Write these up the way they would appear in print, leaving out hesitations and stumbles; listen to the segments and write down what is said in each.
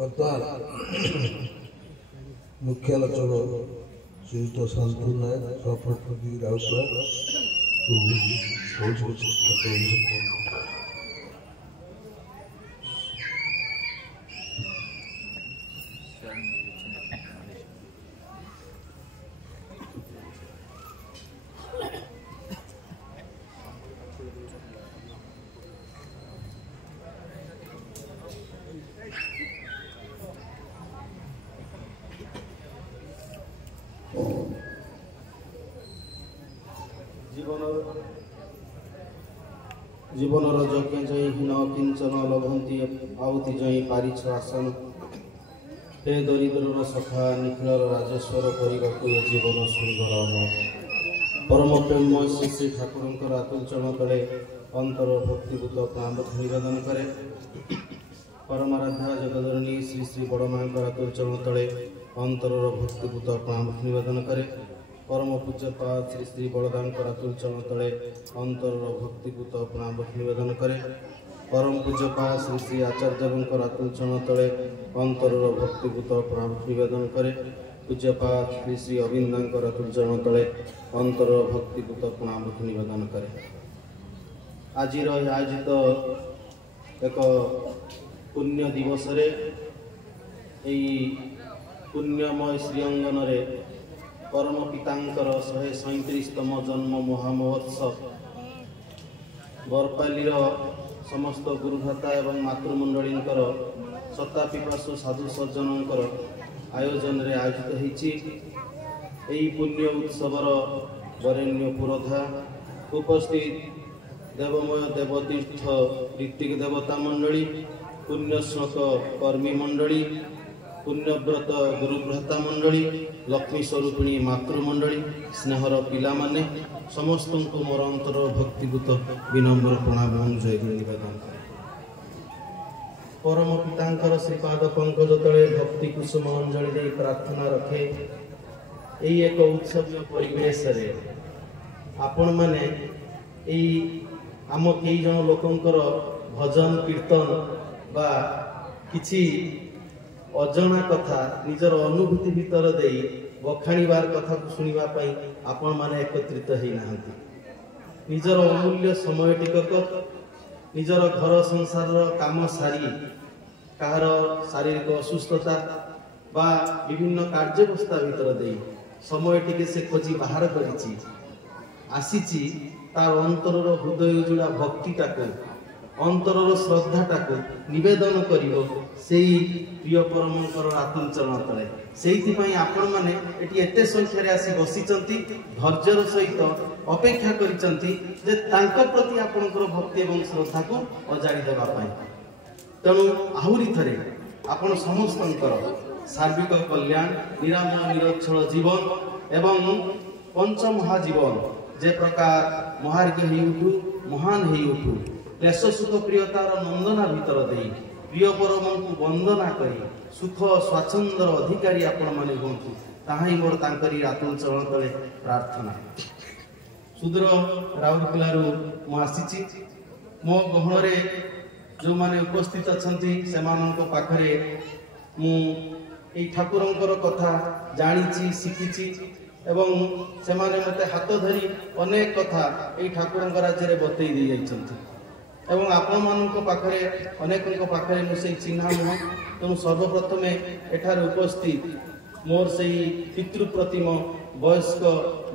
ବର୍ତ୍ତମାନ ମୁଖ୍ୟ ଆଲୋଚକ ଶ୍ରୀଯୁକ୍ତ ଶାନ୍ତନୁ ନାୟକ ସଭାପତି ରାଉତରାୟ जीवनर यज्ञ जय हीन किंचन लभंती आहुति जय पारिछ आसन हे दरिद्रर सखा निखिलर राजेश्वर करने ये जीवन सुंदर परम प्रेममय श्री श्री ठाकुर आतुल चरण तले अंतर भक्तिभूत प्राण निवेदन करे परमाराध्या जगदरणी श्री श्री बड़मा आतुल चरण तले अंतर भक्तिभूत प्राण निवेदन करे परम पूज्यपाद श्री श्री बड़दांकर आतुल चरण तले अंतर भक्तिभूत प्रणाम निवेदन करे परम पूज्यपाद श्री श्री आचार्यकर आतुल चरण तले अंतर भक्तिभूत प्रणाम निवेदन करे पूज्यपाद श्री श्री अविंदांकर आतुल चरण तले अंतर भक्तिभूत प्रणाम निवेदन करे आज आयोजित एक पुण्य दिवस पुण्यमय श्रीअंगन परम पितांकर 137तम जन्म महामहोत्सव बरपाली समस्त गुरुभ्राता एवं मातृमंडलींकर सतापिपासु साधु सज्जनों आयोजन रे आयोजित होती पुण्य उत्सवर वरेण्य पुरोधा उपस्थित देवमय देवतीर्थ ऋत्विक देवता मंडली पुण्यश्लोक कर्मी मंडली पुण्यव्रत गुरुभ्राता मंडली लक्ष्मी स्वरूपिणी मातृमंडली स्नेहर पिला माने समस्त को मोर अंतर भक्तिभूत विनम्र प्रणाम जय गुरु निवेदन परम पितांकर श्रीपाद पंकज तले भक्ति कुसुम अंजलि दे प्रार्थना रखे यही एक उत्सव परिवेश आपण माने आम कई जन लोकंकर भजन कीर्तन बा किछि अजना कथा निजर अनुभूति भीतर दे बखाणीबार कथा को सुनिबा पई आपण माने एकत्रित होई नाहंती निजर अमूल्य समय टिकक निजर घर संसार काम सारी कार शारीरिक असुस्थता बा विभिन्न कार्यवस्था भीतर दे समय टिके से खोजी बाहर करिछि आसीछि तार अंतरर हृदय जुड़ा भक्तिटाको अंतरर श्रद्धाटाको निवेदन करिवो सेई प्रिय परमंकर आतुल चरण तले सेइथिपई आपण माने एटी एते संख्या रे आसी बसिचंती धैर्यर सहित अपेक्षा करिचंती जे तांक प्रति आपनकर भक्ति एवं श्रद्धा को अजारी देबा पई तेणु आहुरी थरे आपण समस्तंकर सार्विक कल्याण निरामय निरक्षर जीवन एवं पंच महाजीवन जे प्रकार महार्घ हेई उठू महान हेई उठू क्लेश सुख प्रियतार नंदना भीतर दे प्रिय परम को वंदना करी सुख स्वाच्छंद अधिकारी आपण माने हुंतु ताहाई मोर तांकरी आतुल चरण तले प्रार्थना सुदूर राउरकेलारू मु आसीची मो गहण रे जो माने उपस्थित अछंती सेमानक पाखरे मु एई ठाकुरंकर कथा जानिची शिखिची एवं सेमाने मते हाथ धरी अनेक कथा एई ठाकुरंकर राज्य रे बतई दी जाइछंती एवं आपण मानक पाखरे अनेक पाखरे मु से चिन्हा नुह तेणु सर्वप्रथमे एठार उपस्थित मोर से पितृप्रतिम वयस्क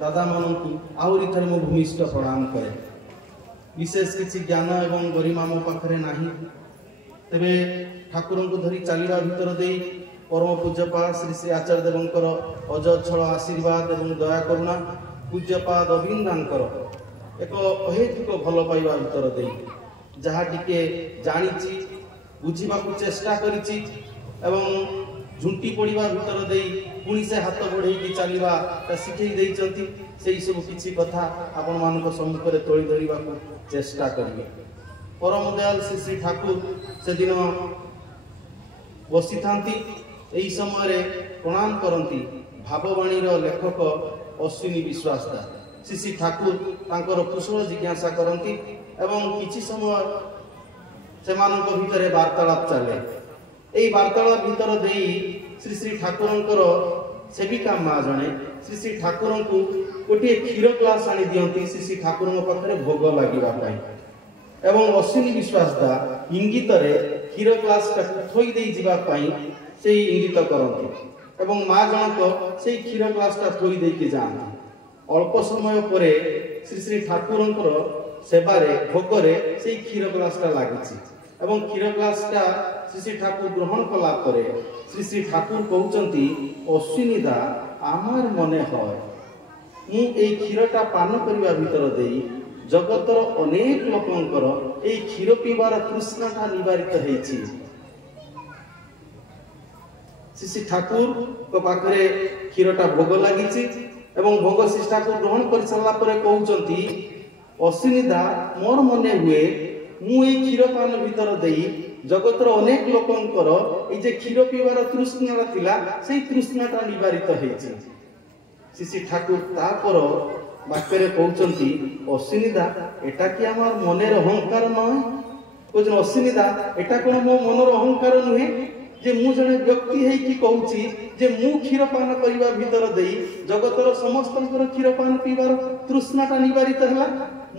दादा मानू आहुरी थरे मो भूमिष्ठ प्रणाम करे विशेष किसी ज्ञान एवं गरिमा मो पाखरे नाही तेबे ठाकुर को धरी चलवा भीतर दे परम पूज्यपाद श्री श्री आचार्य देवंकर अजच्छल आशीर्वाद एवं दया करुणा पूज्यपाद अविंदांकर एक अहेतुक भल पाइबा भीतर दे जहा टिके जानिची बुझीबा को चेष्टा करिची एवं झुंटी पड़िबा भीतर दे पुणी से हाथ बढ़े की चलवा शिखई देइचंती सेई सब किछि कथा आपण मानक सम्मुख रे तोଳି धरिबा को चेष्टा करिवे परम दयाल श्री श्री ठाकुर से दिन बसी थांती एई समय रे प्रणाम करंती भाववाणी रो लेखक अश्विनी विश्वास दा श्री श्री ठाकुर तांकर कुशल जिज्ञासा करंती एवं किछि समय सेमानक भितरे वार्तालाप चले এই বার্তাଳାପ ଭିତର ଦେଇ ଶ୍ରୀ ଶ୍ରୀ ଠାକୁରଙ୍କର ସେବିକା ମା ଜଣେ ଶ୍ରୀ ଶ୍ରୀ ଠାକୁରଙ୍କୁ ଗୋଟିଏ କ୍ଷୀର ଗ୍ଲାସ୍ ଆଣି ଦିଅନ୍ତି ଶ୍ରୀ ଶ୍ରୀ ଠାକୁରଙ୍କ ପାଖରେ ଭୋଗ ଲାଗିବା ପାଇଁ। ଏବଂ ଅଶ୍ୱିନୀ ବିଶ୍ୱାସ ଦା ଇଙ୍ଗିତରେ କ୍ଷୀର ଗ୍ଲାସ୍ଟାକୁ ଥୋଇ ଦେଇ ଯିବା ପାଇଁ ସେଇ ଇଙ୍ଗିତ କରନ୍ତି ଏବଂ ମା ଜଣକ ସେଇ କ୍ଷୀର ଗ୍ଲାସ୍ଟା ଥୋଇ ଦେଇକି ଯାଆନ୍ତି। ଅଳ୍ପ ସମୟ ପରେ ଶ୍ରୀ ଶ୍ରୀ ଠାକୁରଙ୍କର ସେବାରେ ଭୋଗରେ ସେଇ କ୍ଷୀର ଗ୍ଲାସ୍ଟା ଲାଗିଛି ଏବଂ କ୍ଷୀର ଗ୍ଲାସ୍ଟା ଶ୍ରୀ ଶ୍ରୀ ଠାକୁର ଗ୍ରହଣ କଲା ପରେ ଶ୍ରୀ ଶ୍ରୀ ଠାକୁର କହୁଛନ୍ତି, ଅଶ୍ୱିନୀ ଦା আমার মনে হয় ମୁଁ এই କ୍ଷୀରଟା ପାନ କରିବା ଭିତର ଦେଇ ଜଗତର ଅନେକ ଲୋକଙ୍କର এই କ୍ଷୀର ପିଇବାର ତୃଷ୍ଣାଟା ନିବାରିତ ହେଇଛି। ଶ୍ରୀ ଶ୍ରୀ ଠାକୁରଙ୍କ ପାଖରେ କ୍ଷୀରଟା ଭୋଗ ଲାଗିଛି ଏବଂ ଭୋଗ ଶ୍ରୀ ଠାକୁର ଗ୍ରହଣ କରି ସାରିଲା ପରେ କହୁଛନ୍ତି, ଅଶ୍ୱିନୀ ଦା ମୋର ମନେ ହୁଏ ମୁଁ এই କ୍ଷୀର ପାନ ଭିତର ଦେଇ ଜଗତର ଅନେକ ଲୋକଙ୍କର এই যে କ୍ଷୀର ପିଇବାର ତୃଷ୍ଣାଟା ଥିଲା ସେଇ ତୃଷ୍ଣାଟା ନିବାରିତ ହେଇଛି। ଶ୍ରୀ ଶ୍ରୀ ଠାକୁର ତାପର ବାକ୍ୟରେ କହୁଛନ୍ତି, ଅଶ୍ୱିନୀ ଦା এটা কি আমার মনের অহংকার নয়? কହୁଛନ୍ତି, ଅଶ୍ୱିନୀ ଦା এটা কোন ମୋ ମନର ଅହଙ୍କାର ନୁହେଁ ଯେ ମୁଁ ଜଣେ ବ୍ୟକ୍ତି ହେଇକି କହୁଛି ଯେ ମୁଁ କ୍ଷୀର ପାନ କରିବା ଭିତର ଦେଇ ଜଗତର ସମସ୍ତଙ୍କର କ୍ଷୀର ପାନ ପିଇବାର ତୃଷ୍ଣାଟା ନିବାରିତ ହେଲା।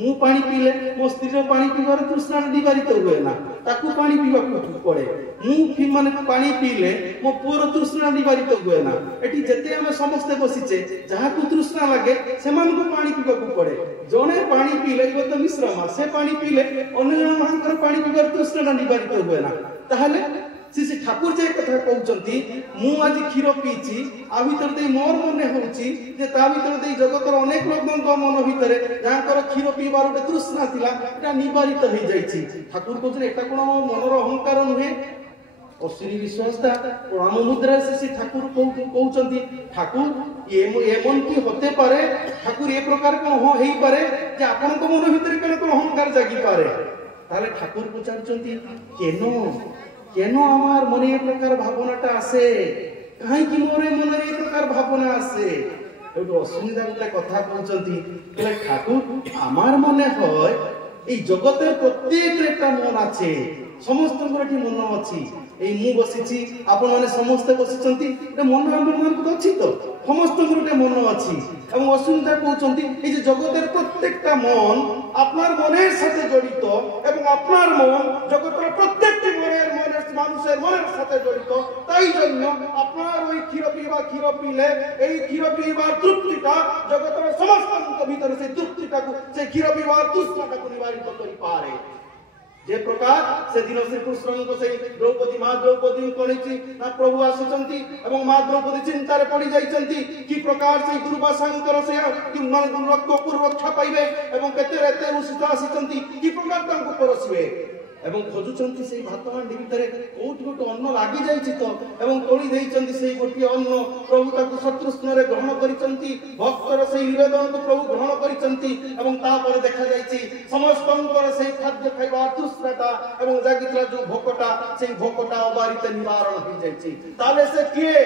ମୁଁ ପାଣି ପିଇଲେ ମୋ ସ୍ତ୍ରୀର ପାଣି ପିଇବାର ତୃଷ୍ଣା ନିବାରିତ ହୁଏ ନା, ତାକୁ ପାଣି ପିଇବାକୁ ପଡେ। ମୁଁ ମାନେ ପାଣି ପିଇଲେ ମୋ ପୁଅର ତୃଷ୍ଣା ନିବାରିତ ହୁଏ ନା। ଏଠି ଯେତେ ଆମେ ସମସ୍ତେ ବସିଛେ ଯାହାକୁ ତୃଷ୍ଣା ଲାଗେ ସେମାନଙ୍କୁ ପାଣି ପିଇବାକୁ ପଡେ। ଜଣେ ପାଣି ପିଇଲେ ଗତ ମିଶ୍ରମା ସେ ପାଣି ପିଇଲେ ଅନ୍ୟ ଜଣମାନଙ୍କର ପାଣି ପିଇବାର ତୃଷ୍ଣାଟା ନିବାରିତ ହୁଏ ନା। ତାହେଲେ ଶ୍ରୀ ଶ୍ରୀ ଠାକୁର ଯେ କଥା କହୁଛନ୍ତି, ମୁଁ ଆଜି କ୍ଷୀର ପିଇଛି ଆ ଭିତରେ ଦେଇ ମୋର ମନେ ହଉଛି ଯେ ତା ଭିତରେ ଦେଇ ଜଗତର ଅନେକ ଲୋକଙ୍କ ମନ ଭିତରେ ଯାହାଙ୍କର କ୍ଷୀର ପିଇବାର ଗୋଟେ ତୃଷ୍ଣା ଥିଲା এটা ନିବାରିତ ହେଇଯାଇଛି। ଠାକୁର କହୁଛନ୍ତି এটা কোন ମନର ଅହଙ୍କାର ନୁହେଁ। ଅଶ୍ୱିନୀ ବିଶ୍ୱାସ ଦା ପ୍ରଣାମ ମୁଦ୍ରାରେ ଶ୍ରୀ ଠାକୁର କହୁଛନ୍ତି, ଠାକୁର এমন কি হতে পারে ঠাকুর এ প্রকার কোন ହେଇପାରେ যে ଆପଣଙ୍କ ମନ ଭିତରେ কোন অহংকার জাগি পারে? তাহলে ঠাকুর পচারুଛନ୍ତି, কেন আমার মনে এই প্রকার ভাবনাটা আসে, কাহিঁকি মোর মনে এই প্রকার ভাবনা আসে? একটু অশ্বিনী দা একটা কথা কହୁଛନ୍ତି, বলে ঠাকুর আমার মনে হয় এই জগতের প্রত্যেকের একটা মন আছে, ସମସ୍ତଙ୍କର ଏଠି ମନ ଅଛି। এই ମୁଁ ବସିଛି, ଆପଣ ମାନେ ସମସ୍ତେ ବସିଛନ୍ତି, ଗୋଟେ ମନ ଆମମାନଙ୍କୁ ଅଛି ତ, ସମସ୍ତଙ୍କର ଗୋଟେ মন ଅଛି। এবং অশ্বিনী দা কହୁଛନ୍ତି, এই যে জগতের প্রত্যেকটা মন আপনার মনের সাথে জড়িত এবং আপনার মন জগতের প্রত্যেকটি মানুষের মনের সাথে জড়িত। তাই জন্য আপনার ওই ক্ষীর পিলে এই ক্ষীর পিবার তৃপ্তিটা জগতের সমস্ত ভিতরে সেই তৃপ্তিটাকে সেই ক্ষীর পিবার তৃষ্ণাটাকে নিবারিত করে পারে। যে প্রকার সেদিন শ্রীকৃষ্ণଙ୍କ সেই দ্রৌপদী মা দ্রৌপদী କହିଛି ନା ପ୍ରଭୁ ଆସିଛନ୍ତି ଏବଂ ମା ଦ୍ରୌପଦୀ ଚିନ୍ତାରେ ପଡି ଯାଇଛନ୍ତି କି ପ୍ରକାର ସେଇ ଦୁର୍ବାସାଙ୍କର ସେ ରକ୍ତକୁ ରକ୍ଷା ପାଇବେ ଏବଂ କେତେ ଏତେ ଉଷିତ ଆସିଛନ୍ତି କି ପ୍ରକାର ତାଙ୍କୁ ପରସିବେ ଏବଂ ଖୋଜୁଛନ୍ତି ସେଇ ଭାତ ହାଣ୍ଡି ଭିତରେ କୋଉଠି ଗୋଟେ ଅନ୍ନ ଲାଗି ଯାଇଛି ତ ଏବଂ ତୋଳି ଦେଇଛନ୍ତି ସେଇ ଗୋଟିଏ ଅନ୍ନ। ପ୍ରଭୁ ତାକୁ ସତୃଷ୍ଣରେ ଗ୍ରହଣ କରିଛନ୍ତି, ଭକ୍ତର ସେଇ ନିବେଦନକୁ ପ୍ରଭୁ ଗ୍ରହଣ କରିଛନ୍ତି ଏବଂ ତାପରେ ଦେଖାଯାଇଛି ସମସ୍ତଙ୍କର ସେଇ ଖାଦ୍ୟ ଖାଇବା ତୃଷ୍ଣାଟା ଏବଂ ଜାଗିଥିଲା ଯୋଉ ଭୋକଟା ସେଇ ଭୋକଟା ଅବାରିତ ନିବାରଣ ହେଇଯାଇଛି। ତାହେଲେ ସେ କିଏ?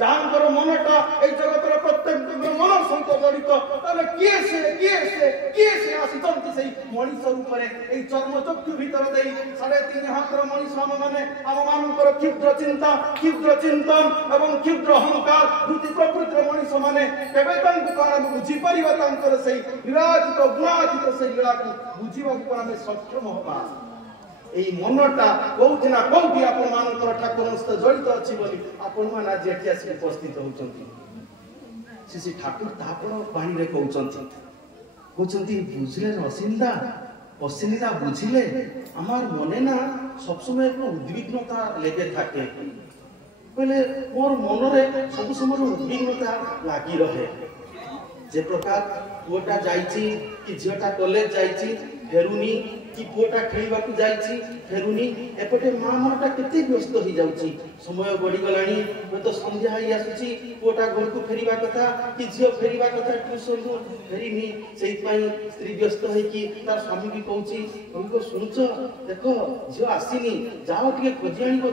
ଯାହାଙ୍କର ମନଟା ଏଇ ଜଗତର ପ୍ରତ୍ୟେକ ମନ ସହିତ ଜଡ଼ିତ। ତାହେଲେ କିଏ ସେ ଆସିଛନ୍ତି ସେଇ ମଣିଷ ରୂପରେ ଏଇ ଚର୍ମ ଚକ୍ଷୁ ଭିତର ଦେଇ 3.5 ହାତର ମଣିଷ ମାନେ ଆମମାନଙ୍କର କ୍ଷୁଦ୍ର ଚିନ୍ତା କ୍ଷୁଦ୍ର ଚିନ୍ତନ ଏବଂ କ୍ଷୁଦ୍ର ଅହଙ୍କାର ବୃତ୍ତି ପ୍ରକୃତିର ମଣିଷ ମାନେ କେବେ ତାଙ୍କୁ ଆମେ ବୁଝିପାରିବା ତାଙ୍କର ସେଇ ବିରାଜିତ ଗୁଣାତୀତ ସେଇ ଲୀଳାକୁ ବୁଝିବାକୁ ଆମେ ସକ୍ଷମ ହବା। এই মনটা কোଉଠି ନା କୋଉଠି ଆପଣମାନଙ୍କର ଠାକୁରଙ୍କ ସହିତ ଜଡ଼ିତ ଅଛି ବୋଲି ଆପଣମାନେ ଆଜି ଏଠି ଆସି ଉପସ୍ଥିତ ହଉଛନ୍ତି। ଶ୍ରୀ ଠାକୁର ତାପର ବାଣୀରେ କହୁଛନ୍ତି বুঝলেন অশ্বিনী দা বুঝিলে আমার মনে না সবসময় একটা উদ্বিগ্নতা লেগে থাকে। বলে মোর মনরে সব সময় উদ্বিগ্নতা লাগি রহে। যে প্রকার পুଅটা ଯାଇଛି କି ଝିଅଟା କଲେଜ ଯାଇଛି ଫେରୁନି କି ପୁଅଟା ଖେଳିବାକୁ ଯାଇଛି ଫେରୁନି, ଏପଟେ ମା ମନଟା କେତେ ବ୍ୟସ୍ତ ହେଇଯାଉଛି। ସମୟ ଗଡ଼ିଗଲାଣି, ହୁଏତ ସନ୍ଧ୍ୟା ହେଇ ଆସୁଛି, ପୁଅଟା ଘରକୁ ଫେରିବା କଥା କି ଝିଅ ଫେରିବା କଥା ଟ୍ୟୁସନରୁ ଫେରିନି। ସେଇଥିପାଇଁ ସ୍ତ୍ରୀ ବ୍ୟସ୍ତ ହେଇକି ତାର ସ୍ୱାମୀକି କହୁଛି, ଶୁଣୁଛ ଦେଖ ଝିଅ ଆସିନି, ଯାଅ ଟିକେ ଖୋଜି ଆଣିବ,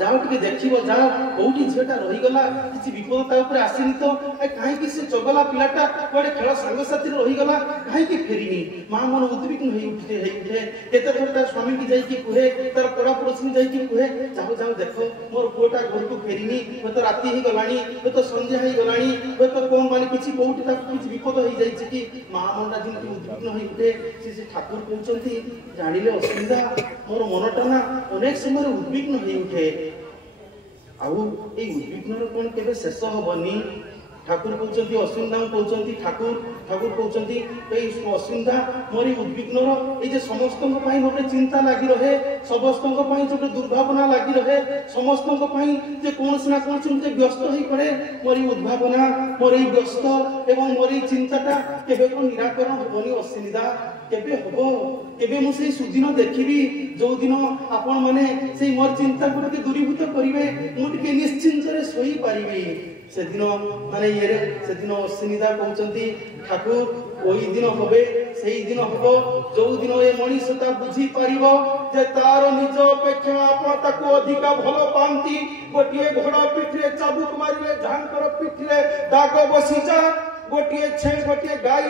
ଯାଅ ଟିକେ ଦେଖିବ, ଯାଅ କୋଉଠି ଝିଅଟା ରହିଗଲା, କିଛି ବିପଦ ତା ଉପରେ ଆସିନି ତ, କାହିଁକି ସେ ଚଗଲା ପିଲାଟା କୁଆଡେ ଖେଳ ସାଙ୍ଗସାଥିରେ ରହିଗଲା, କାହିଁକି ଫେରିନି? ମା ମନ ଉଦ୍ବିଗ୍ନ ହେଇ ଉଠେ उठे केते थर तार स्वामी की जाई कि कुहे तार पड़ा पड़ोसी जाई कि कुहे जाओ जाओ देखो मोर पुओटा घर को फेरिनी हो तो राती ही गलानी हो तो संध्या ही गलानी हो तो कोन माने किछि कोउठी ता किछि विपद होई जाई छि कि मा मनटा जिंती उद्विग्न होई उठे से ठाकुर कहउचंती जानिले असुविधा मोर मनटा ना अनेक समय उद्विग्न होई उठे आउ ए उद्विग्नर कोन केबे शेष होबनी ठाकुर कहउचंती असुविधा कहउचंती ठाकुर ठाकुर कहउचंती ए असुविधा मोरी उद्विग्नर ए जे समस्तଙ୍କ ପାଇଁ ଗୋଟେ ଚିନ୍ତା ଲାଗି ରहे ସମସ୍ତଙ୍କ ପାଇଁ ଗୋଟେ ଦୁର୍ଭାବନା ଲାଗି ରहे ସମସ୍ତଙ୍କ ପାଇଁ ଯେ କୋनସି ନା କୋनସି ଯେ ବ୍ୟସ୍ତ होई पड़े मोरी उद्भावना मोरी व्यस्त एवं मोरी चिंताटा केबे को निराकरण होबनी असुविधा केबे होबो केबे मु सेई सुदिन देखिबी जो दिन आपण माने सेई मोर चिंता गुडके दूरीभूत करिवे मु टिके निश्चिंत रे सोई पारिबी से दिन माने ये से दिन असुविधा कहउचंती ठाकुर ओई दिन होबे सेई दिन होबो जो दिन ए मनीषता बुझी पारिबो जे तार निज अपेक्षा आपण ताको अधिका भलो पांती गोटिए घोड़ा पिठरे चाबुक मारिले झांकर पिठरे दाग बसी जा गोटिए छे गोटिए गाई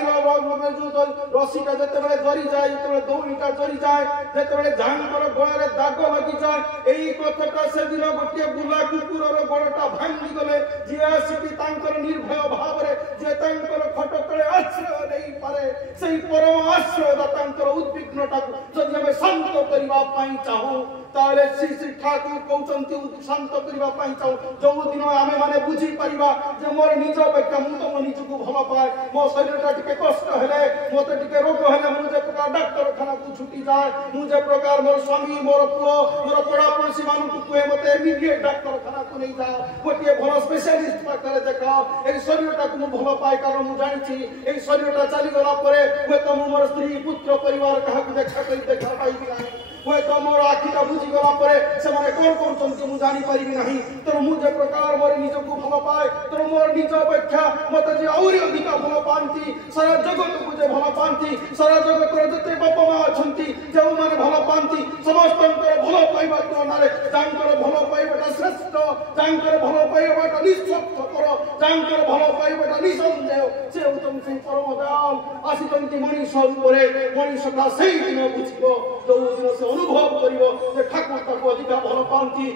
जो रसीटा जते बेले जरी जाय जते बेले दौड़ीटा जरी जाय जते बेले झांकर गळारे दाग लागि जाय एई कथटा से दिन गोटिए बुला कुकुरर गळटा भांगी गले जे आसीकी तांकर निर्भय भाव रे जे तांकर खट तळे आश्रय देई पारे सेई परम आश्रय दातांकर उद्विग्नटा जदि हम शांत करिवा पई चाहू ताले श्री श्री ठाकुर कहउचंती शांत करिवा पई चाहू जो दिन आमे माने बुझी परिबा जे मोर निज अपेक्षा मु तो निजको भल पाए मो शरीरटा टिके कष्ट हेले मोते टिके रोग हेले मु जे प्रकार डाक्टर खाना को छुटी जाए मु जे प्रकार मोर स्वामी मोर पुओ मोर पड़ा पड़ोसी मानु को कहे मते इमीडिएट डाक्टर खाना को नहीं जा गोटे भल स्पेशलिस्ट पाखरे देखाओ ए शरीरटा को मु भल पाए कारण मु जानि छी ए शरीरटा चली गला परे होय तो मु मोर स्त्री पुत्र परिवार कहा को देखा पाइबी नाही होय तो मोर आखिटा बुझी गला परे से माने कोन करचंती मु जानि परिबी नाही तर मु जे प्रकार मोर निजको भल पाए तर मोर निज अपेक्षा मते जे औरी अधिक भल पांती सारा जगत को जे भल पांती सारा जगत रे जते बापा मा अछंती जे माने भल पांती समस्तंकर भल पाइबा नारे तांकर भल पाइबाटा श्रेष्ठ तांकर भल पाइबाटा निस्वार्थ कर तांकर भल पाइबाटा निसंदेह से उत्तम से परम दयाल आसीतंती मनीष ऊपर मनीषटा सेई दिन बुझिबो जो दिन से अनुभव करिवो जे ठाकुर ताको अधिका भल पांती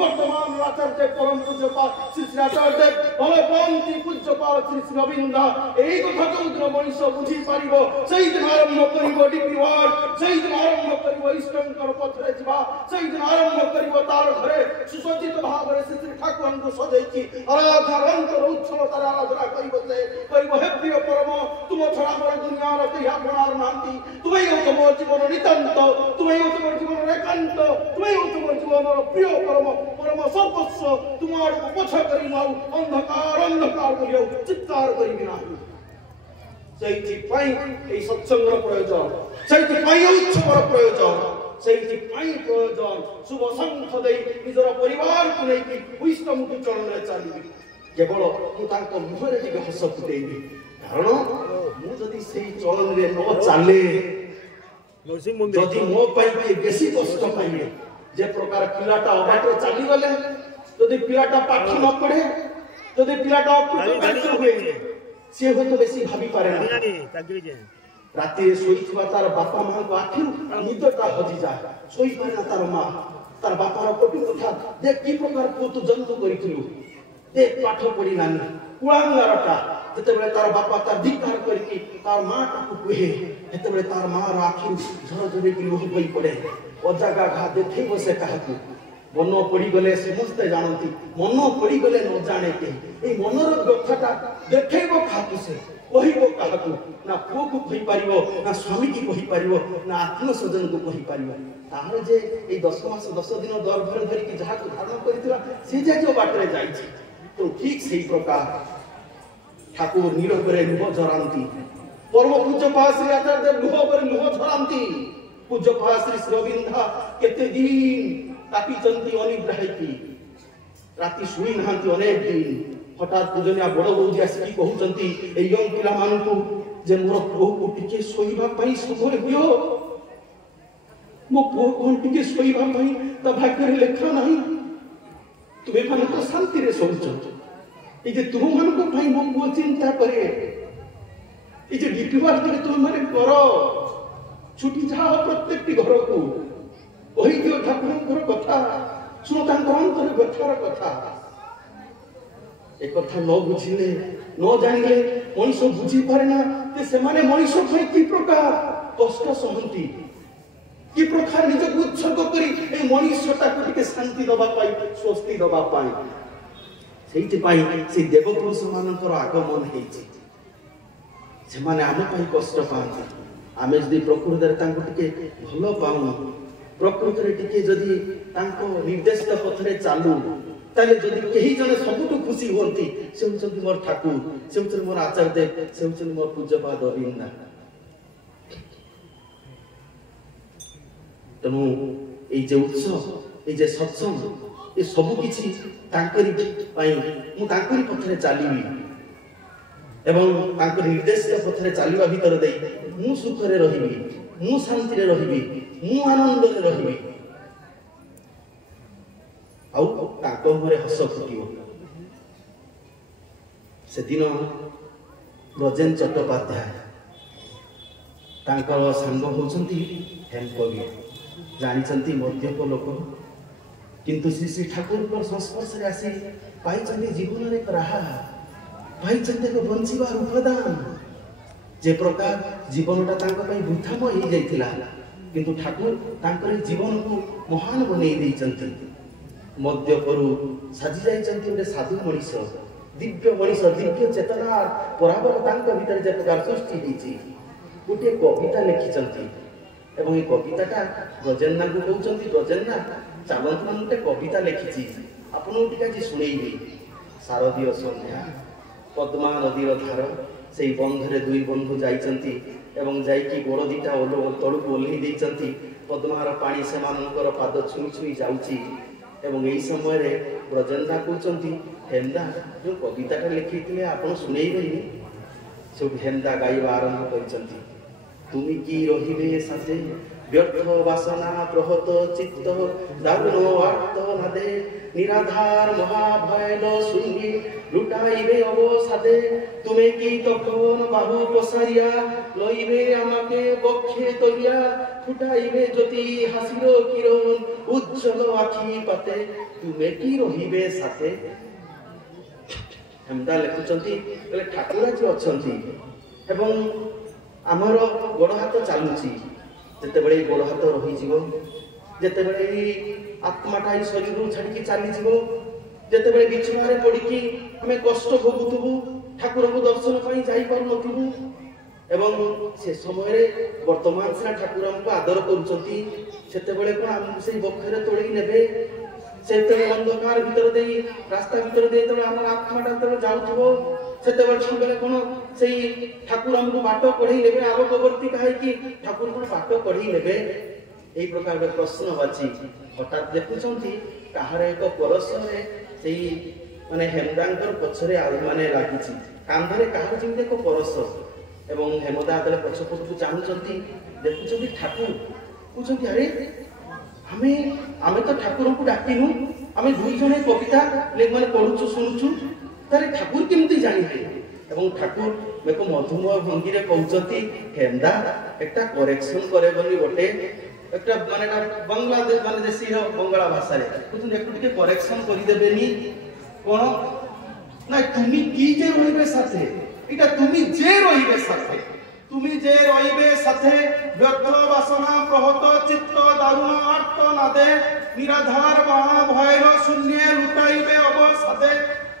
वर्तमान आचार्य परम पूज्य श्री श्री आचार्य भल पांती पूज्य श्री श्री रविंद्र एई कथा जो दिन मनीष बुझी पारिबो सेई दिन आरंभ करिवो डिपिवार सेई दिन आरंभ करिवो इष्टंकर पथरे जिबा सेई दिन आरंभ करिवो तार घरे सुसज्जित भाव रे श्री श्री ठाकुर को सजेची आराधना अंतर उत्सव तार आराधना करिवो से करिवो हे प्रिय परम तुम छड़ा मोर दुनिया रे कहिया बनार नांती तुमै हो तुम जीवन नितांत तुमै हो तुम जीवन एकांत तुमै हो तुम जीवन प्रिय परम सर्वस्व तुम आड़ पछ करी नाउ अंधकार करियो चित्कार करिबि नाही सेइति पई ए सत्संगर प्रयोजन सेइति पई उत्सवर प्रयोजन सेइति पई प्रयोजन शुभ संख देई निजर परिवार को नै कि विष्णु को चरण रे चालिबि केवल मु तांको मुहरे टिके हस फुटेइबि कारण मु जदि सेई चरण रे न चाले जदि मो पाई बेसी कष्ट पाइबे जे प्रकार पिलाटा अबाटे चाली गले जदि पिलाटा पाठ न पढ़े जदि पिलाटा अकृतकार्य हुए से हो तो बेसी भाबी पारे ना राती सोईथिबा तार बापा मां को आखिर निदटा हजी जाए सोई पारे ना तार मां तार बापार कोटि कथा देख की प्रकार पुत जंतु करिथिलु देख पाठ पढ़ी नानी कुळांगारटा जते बेले तार बापा तार धिक्कार करके तार मां टाकु कहे जते बेले तार मां आखिर झर झरे कि लोह होई पड़े अजागा घा देखैबो से काहाकू मन पड़ी गले समस्ते जानती मन पड़ी गले न जाने के ए मनर व्यथाटा देखैबो काहाकू से कहिबो काहाकू ना पुओ को कहि पारिबो ना स्वामी की कहि पारिबो ना आत्म स्वजन को कहि पारिबो तार जे ए 10 मास 10 दिन दरभर धरि कि जहा को धारण करितला से जे जो बाटरे जाईछि तो ठीक सही प्रकार ठाकुर नीरव करे लुह झरांती परम पूज्य श्री आचार्य लुह करे लुह झरांती पूज्य श्री रविंद्र केते दिन तापी चंती अनिद्राही की राती सुई नहांती अनेक दिन हठात पूजनिया बड़ बौदी आसी कहउचंती ए यंग पिला मानकु जे मोर पुओ को टिके सोईबा पई समय दियो मो पुओ कोन टिके सोईबा पई त भाग्य रे लेखा नाही तुमे माने तो शांति रे सोचो ए जे तुम मन को भाई मो चिंता करे ए जे डिपिवार करे तुम माने करो छुटी जाओ प्रत्येक घर को कही दियो ठाकुर कथा शुण अंतर व्यथार कथा एक कथा न बुझिले न जानिले मनीष बुझी पारे ना कि सेमाने मनीष कि प्रकार कष्ट सहंती कि प्रकार निज उत्सर्ग करी ए मनीषटा को टिके शांति दबा पाई स्वस्ति दबा पाई सेइति पाई से देवपुरुष मानकर आगमन हेछि से माने आम पाई कष्ट पाती आमे जदि प्रकृति रे तांको टिके भलो पाउनु प्रकृति रे टिके जदि तांको निर्देशित पथरे चालू ताले जदि केही जने सबुटु खुशी होंती से होचंती मोर ठाकुर से होचंती मोर आचार्य देव से होचंती मोर पूज्यपाद अरविंद तेणु ये जे उत्सव ये जे सत्संग ये सबु किछि तांकरी पाई मु तांकरी पथरे चालिबी एवं तांकर निर्देशित पथरे चालिबा भीतर दे मु सुख रे रहिबी मु शांति रे रहिबी मु आनंद रे रहिबी आउ ताको मरे हस फुटिबो से दिन ब्रजेन चट्टोपाध्याय तांकर सांग होचंती हेमकवि जानिचंती मध्यप लोक किंतु श्री श्री ठाकुर को संस्पर्श रे आसी पाइचंती जीवन रे राहा पाइचंती को बंसीबार उपदान जे प्रकार जीवनटा तांको पई वृथामय हो जाइथिला किंतु ठाकुर तांकर जीवन को महान बनै दैचंती मध्यपरु साजी जाइचंती ओटे साधु मनीष दिव्य चेतना पराबर तांको भीतर जे प्रकार सृष्टि होईची गोटे कविता लिखिचंती एवं ये कविताटा ब्रजेन्ना को कहउचंती ब्रजेन्ना चालंत मान गोटे कविता लिखिची आपन टिका जे सुनेइबे शारदीय संध्या पद्मा नदीर धार से बंधरे दुई बंधु जाइचंती एवं जाइकी गोड़ दिटा तलू ओल्लई देइचंती पद्मार पानी से मानकर पाद छुई छुई जाउची एवं एई समय रे ब्रजेन्ना कहउचंती हेमदा जो कविताटा लिखिथिले आपन सुनेइबेनी से हेमदा गाइबा आरंभ करिचंती तुमी की रहिबे साथे व्यर्थ वासना प्रहत चित्त दारुण आर्त नादे निराधार महाभयल शून्य लुटाइबे अवसादे तुमे की तखन बाहु पसारिया लइबे आमाके बक्षे तरिया फुटाइबे ज्योति हासिर किरण उज्जवल आखि पाते तुमे की रहिबे साथे हेमदा लिखुचंती बोले ठाकुर जी अछंती एवं आमर गोड़ हाथ चलुची जिते बड़े गोड़ हाथ रही जीवो जिते बड़े आत्माटा शरीर छाड़ी चली जीवो जिते बड़े बिछुणारे पड़ी हमें कष्ट भोगुथुबु ठाकुर को दर्शन पाई जाई पारु नथुबु एवं से समय वर्तमान सिना ठाकुर को आदर करूचंती सेते बड़े को हम से बखरे तोड़ी नेबे सेते अंधकार भीतर देई रास्ता भीतर देई तो हम आत्माटा तो जाउथबो सेते बड़े बेले कोन सेई ठाकुर हमको बाट पढ़ी लेबे आलोकवर्ती कहे कि ठाकुर को बाट पढ़ी लेबे एई प्रकार के प्रश्न बाची हठात देखुचंती काहार एक परस रे सेई माने हेमदांकर पछरे माने लागिची कांधरे काहार जिंदे को परस एवं हेमदा आदले पछपट को चाहुचंती देखुचंती ठाकुर पूछंती अरे हमें तो ठाकुर को डाकिनु हमें दुई जने कविता माने पढुछु सुनुछु तारे ठाकुर केमती जानिबे एवं ठाकुर मेको मधुमय भंगी रे कहउचंती हेमदा एकटा करेक्शन करे बोली गोटे एकटा माने बांग्लादेश माने देशी बंगला भाषा रे कुछ एकटु के करेक्शन करि देबेनी कोन ना तुमी की जे रहिबे साथे इटा तुमी जे रहिबे साथे व्यर्थ वासना प्रहत चित्त दारुण आर्त नादे निराधार महाभयल शून्य लुटाइबे अवसादे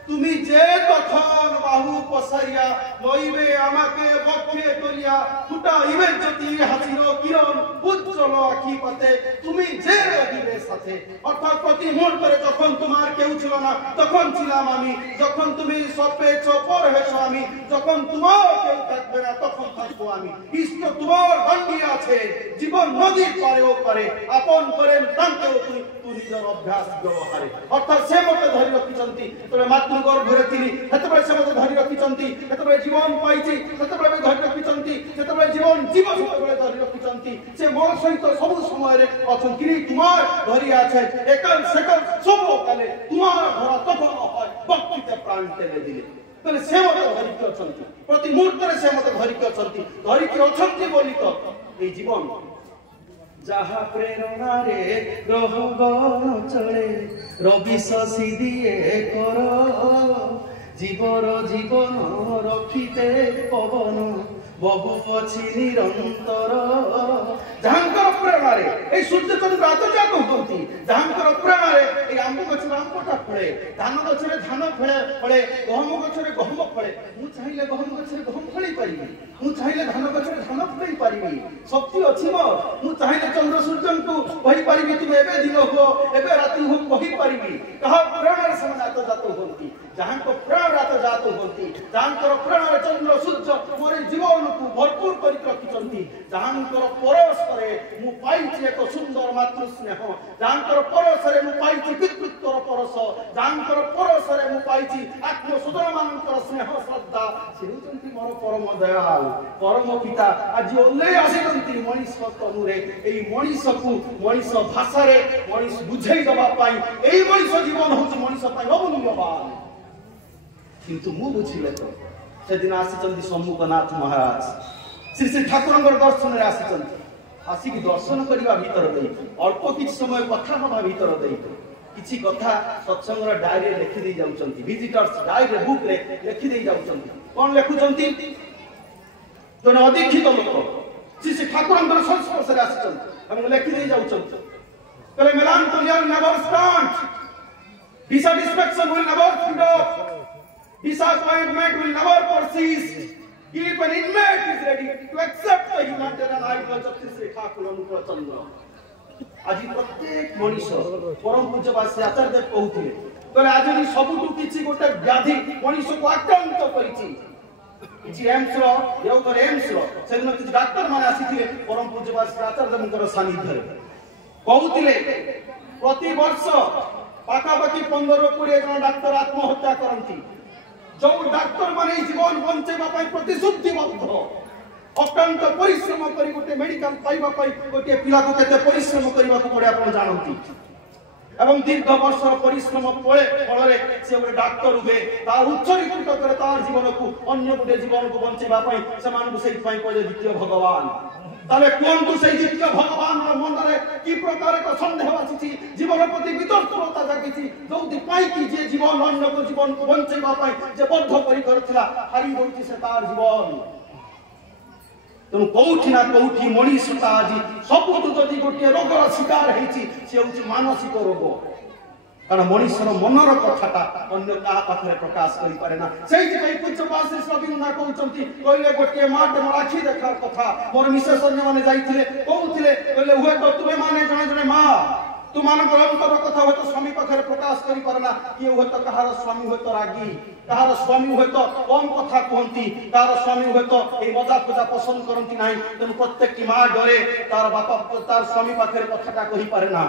तुमी जे कथन बाहु पसारिया लइबे आमाके बक्षे तरिया फुटाइबे ज्योति हासिर किरण उज्जवल आखि पाते तुमी जे रहिबे साथे अर्थात प्रति मुहूर्त रे যখন তোমার কেউ ছিল না তখন ছিলাম আমি যখন তুমি সপে চপর হেছো আমি যখন তোমার কেউ থাকবে না তখন থাকবো আমি ইষ্ট তোমার বান্ডি আছে জীবন নদীর পারেও পারে আপন করেন তান্তেও তুই নিজের অভ্যাস ব্যবহারে অর্থাৎ সে মতে ধরি রখিছন্তি তবে মাতৃ গর্ভরে তিনি সেতবে সে মতে ধরি রখিছন্তি সেতবে জীবন পাইছি সেতবে ধরি রখিছন্তি সেতবে জীবন সেতবে ধরি রখিছন্তি সে মোর সহিত সব সময়ে অছন্তি তোমার ধরি আছে একল সেকল সব কালে তোমার ধরা তখন হয় ভক্তিতে প্রাণ টেনে দিলে তাহলে সে মতে ধরিকে অছন্তি প্রতি মুহূর্তে সে মতে ধরিকে অছন্তি বলি তো এই জীবন যাহা প্রেরণারে গ্রহ গণ চলে রবি শশী দিয়ে কর জীবর জীবন রক্ষিতে পবন বহু অছি নিরন্তর যাহাঙ্কর প্ରେରଣାରେ এই ସୂର୍ଯ୍ୟଚନ୍ଦ୍ର ଆତଜାତ ହୁଅନ୍ତି ଯାହାଙ୍କର ପ୍ରେରଣାରେ এই ଆମ୍ବ ଗଛରେ ଆମ୍ବଟା ଫଳେ ଧାନ ଗଛରେ ଧାନ ଫଳେ ଗହମ ଗଛରେ ଗହମ ଫଳେ ମୁଁ ଚାହିଁଲେ ଗହମ ଗଛରେ ଗହମ ଫଳେଇ ପାରିବି ମୁଁ ଚାହିଁଲେ ଧାନ ଗଛରେ ଧାନ ଫଳେଇ ପାରିବି ଶକ୍ତି ଅଛି ମୋର ମୁଁ ଚାହିଁଲେ ଚନ୍ଦ୍ର ସୂର୍ଯ୍ୟଙ୍କୁ କହିପାରିବି ତୁମେ ଏବେ ଦିନ ହୁଅ ଏବେ ରାତି ହୁଅ କହିପାରିବି କାହା ପ୍ରେରଣାରେ ସେମାନେ ଆତଜାତ ହୁଅନ୍ତି ଯାହାଙ୍କ ପ୍ରେରଣାରେ ଆତଜାତ ହୁଅନ୍ତି ଯାହାଙ୍କର ପ୍ରେରଣାରେ ଚନ୍ଦ୍ର ସୂର୍ଯ୍ୟ ମୋର ଜୀବନକୁ ଭରପୁର କରି ରଖିଛନ୍ତି ଯାହାଙ୍କର ପରଶରେ ମୁଁ ପାଇଛି ଏକ ସୁନ୍ଦର ମାତୃ ସ୍ନେହ ଯାହାଙ୍କର ପରଶରେ ମୁଁ ପାଇଛି ପିତୃତ୍ୱର ପରଶ ଯାହାଙ୍କର ପରଶରେ ମୁଁ ପାଇଛି ଆତ୍ମସ୍ୱଜନମାନଙ୍କର ସ୍ନେହ ଶ୍ରଦ୍ଧା ସେ ହେଉଛନ୍ତି ମୋର ପରମ ଦୟାଳ ପରମ ପିତା ଆଜି ଓହ୍ଲେଇ ଆସିଛନ୍ତି ମଣିଷ ତନୁରେ ଏଇ ମଣିଷକୁ ମଣିଷ ଭାଷାରେ ମଣିଷ ବୁଝେଇ ଦେବା ପାଇଁ ଏଇ ମଣିଷ ଜୀବନ ହେଉଛି ମଣିଷ ପାଇଁ ଅମୂଲ୍ୟବାନ କିନ୍ତୁ ମୁଁ ବୁଝିଲେ ତ ସେଦିନ ଆସିଛନ୍ତି ସମ୍ମୁଖନାଥ ମହାରାଜ ଶ୍ରୀ ଶ୍ରୀ ଠାକୁରଙ୍କର ଦର୍ଶନରେ ଆସିଛନ୍ତି ଆସିକି ଦର୍ଶନ କରିବା ଭିତର ଦେଇ ଅଳ୍ପ କିଛି ସମୟ କଥା ହେବା ଭିତର ଦେଇ କିଛି କଥା ସତ୍ସଙ୍ଗର ଡାଏରୀରେ ଲେଖିଦେଇ ଯାଉଛନ୍ତି ଭିଜିଟର୍ସ ଡାଏରୀ ବୁକରେ ଲେଖିଦେଇ ଯାଉଛନ୍ତି କଣ ଲେଖୁଛନ୍ତି ଜଣେ ଅଦୀକ୍ଷିତ ଲୋକ ଶ୍ରୀ ଶ୍ରୀ ଠାକୁରଙ୍କର ସଂସ୍ପର୍ଶରେ ଆସିଛନ୍ତି ଏବଂ ଲେଖିଦେଇ ଯାଉଛନ୍ତି କହିଲେ melancholy will never stand dissatisfaction will never feed up disappointment will never persist if an inmate is ready to accept the humanitarian ideals of Sri Thakur Anupra Chandra আজি প্রত্যেক মনিষ পরম পূজ্যবাদ শ্রী আচার্যদেব কହୁଥିଲେ କହିଲେ ଆଜି ସବୁଠୁ କିଛି ଗୋଟେ ବ୍ୟାଧି ମଣିଷକୁ ଆକ୍ରାନ୍ତ କରିଛି କିଛି ଏମ୍ସର ଦେଓଘର ଏମ୍ସର ସେଦିନ କିଛି ଡାକ୍ତରମାନେ ଆସିଥିଲେ ପରମ ପୂଜ୍ୟବାଦ ଶ୍ରୀ ଆଚାର୍ୟଦେବଙ୍କର ସାନ୍ନିଧ୍ୟରେ କହୁଥିଲେ ପ୍ରତିବର୍ଷ ପାଖାପାଖି 15-20 ଜଣ ଡାକ୍ତର ଆତ୍ମହତ୍ୟା କରନ୍ତି ଯୋଉ ଡାକ୍ତରମାନେ ଜୀବନ ବଞ୍ଚାଇବା ପାଇଁ ପ୍ରତିଶ୍ରୁତିବଦ୍ଧ ଅକ୍ଳାନ୍ତ ପରିଶ୍ରମ କରି ଗୋଟେ ମେଡିକାଲ ପାଇବା ପାଇଁ ଗୋଟେ ପିଲାକୁ କେତେ ପରିଶ୍ରମ କରିବାକୁ ପଡେ ଆପଣ ଜାଣନ୍ତି ଏବଂ ଦୀର୍ଘ ବର୍ଷର ପରିଶ୍ରମ ଫଳରେ ସେ ଗୋଟେ ଡାକ୍ତର ହୁଏ ତାର ଉଚ୍ଚରୀକୃତ କରେ ତାର ଜୀବନକୁ ଅନ୍ୟ ଗୋଟେ ଜୀବନକୁ ବଞ୍ଚାଇବା ପାଇଁ ସେମାନଙ୍କୁ ସେଇଥିପାଇଁ କହିଲେ ଦ୍ୱିତୀୟ ଭଗବାନ ତାହେଲେ କୁହନ୍ତୁ ସେଇ ଦ୍ୱିତୀୟ ଭଗବାନର ମନରେ କି ପ୍ରକାର ଏକ ସନ୍ଦେହ ଆସିଛି ଜୀବନ ପ୍ରତି ବିତର୍କତା ଜାଗିଛି ଯୋଉଥିପାଇଁ କି ଯେ ଜୀବନ ଅନ୍ୟକୁ ଜୀବନକୁ ବଞ୍ଚାଇବା ପାଇଁ ଯେ ବଦ୍ଧ ପରିକର ଥିଲା ହାରି ଦଉଛି ସେ ତାର ଜୀବନ ତେଣୁ କୋଉଠି ନା କୋଉଠି ମଣିଷଟା ଆଜି ସବୁଠୁ ଯଦି ଗୋଟିଏ ରୋଗର ଶିକାର ହେଇଛି ସେ ହେଉଛି ମାନସିକ ରୋଗ କାରଣ ମଣିଷର ମନର କଥାଟା ଅନ୍ୟ କାହା ପାଖରେ ପ୍ରକାଶ କରିପାରେ ନା ସେଇଥିପାଇଁ ପୂଜ୍ୟପାଦ ଶ୍ରୀ ରବୀନ୍ଦ୍ରନାଥ କହୁଛନ୍ତି କହିଲେ ଗୋଟିଏ ମାଟେ ମୋର ଆଖି ଦେଖାର କଥା ମୋର ମିସେସ୍ ଅନ୍ୟମାନେ ଯାଇଥିଲେ କହୁଥିଲେ କହିଲେ ହୁଏତ ତୁମେ ମାନେ ଜଣେ ଜଣେ ମା ତୁମମାନଙ୍କର ଅନ୍ତର କଥା ହୁଏତ ସ୍ୱାମୀ ପାଖରେ ପ୍ରକାଶ କରିପାରେ ନା କିଏ ହୁଏତ କାହାର ସ୍ୱାମୀ ହୁଏତ ରାଗି କାହାର ସ୍ୱାମୀ ହୁଏତ କମ କଥା କୁହନ୍ତି କାହାର ସ୍ୱାମୀ ହୁଏତ ଏଇ ମଜା ଫଜା ପସନ୍ଦ କରନ୍ତି ନାହିଁ ତେଣୁ ପ୍ରତ୍ୟେକଟି ମା ଡରେ ତାର ବାପା ତାର ସ୍ୱାମୀ ପାଖରେ କଥାଟା କହିପାରେ ନା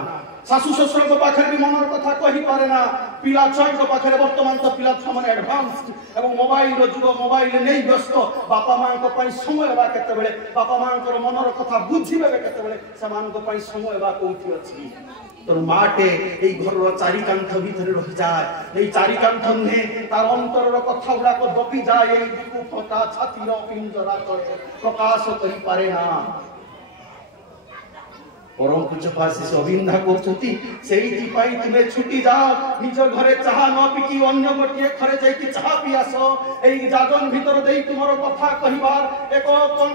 ଶାଶୁ ଶ୍ୱଶୁରଙ୍କ ପାଖରେ ବି ମନର କଥା କହିପାରେ ନା ପିଲା ଛୁଆଙ୍କ ପାଖରେ ବର୍ତ୍ତମାନ ତ ପିଲା ଛୁଆମାନେ ଆଡଭାନ୍ସ ଏବଂ ମୋବାଇଲର ଯୁଗ ମୋବାଇଲ ନେଇ ବ୍ୟସ୍ତ ବାପା ମାଙ୍କ ପାଇଁ ସମୟ ହେବା କେତେବେଳେ ବାପା ମାଙ୍କର ମନର କଥା ବୁଝିବେ କେତେବେଳେ ସେମାନଙ୍କ ପାଇଁ ସମୟ ହେବା କୋଉଠି ଅଛି ତେଣୁ ମାଟେ ଏଇ ଘରର ଚାରିକାନ୍ଥ ଭିତରେ ରହିଯାଏ ଏଇ ଚାରିକାନ୍ଥ ନୁହେଁ ତାର ଅନ୍ତରର କଥା ଗୁଡାକ ଦବିଯାଏ ଏଇ ବୁକୁ ଫଟା ଛାତିର ପିଞ୍ଜରା ତଳେ ପ୍ରକାଶ କରିପାରେ ନା ପରମ ପୂଜ୍ୟପାଦ ଶ୍ରୀ ଅବିନ୍ଧା କରୁଛନ୍ତି ସେଇଥିପାଇଁ ତୁମେ ଛୁଟି ଯାଅ ନିଜ ଘରେ ଚାହା ନ ପିକି ଅନ୍ୟ ଗୋଟିଏ ଘରେ ଯାଇକି ଚାହା ପିଇ ଆସ ଏଇ ଜାଗନ ଭିତର ଦେଇ ତୁମର କଥା କହିବାର ଏକ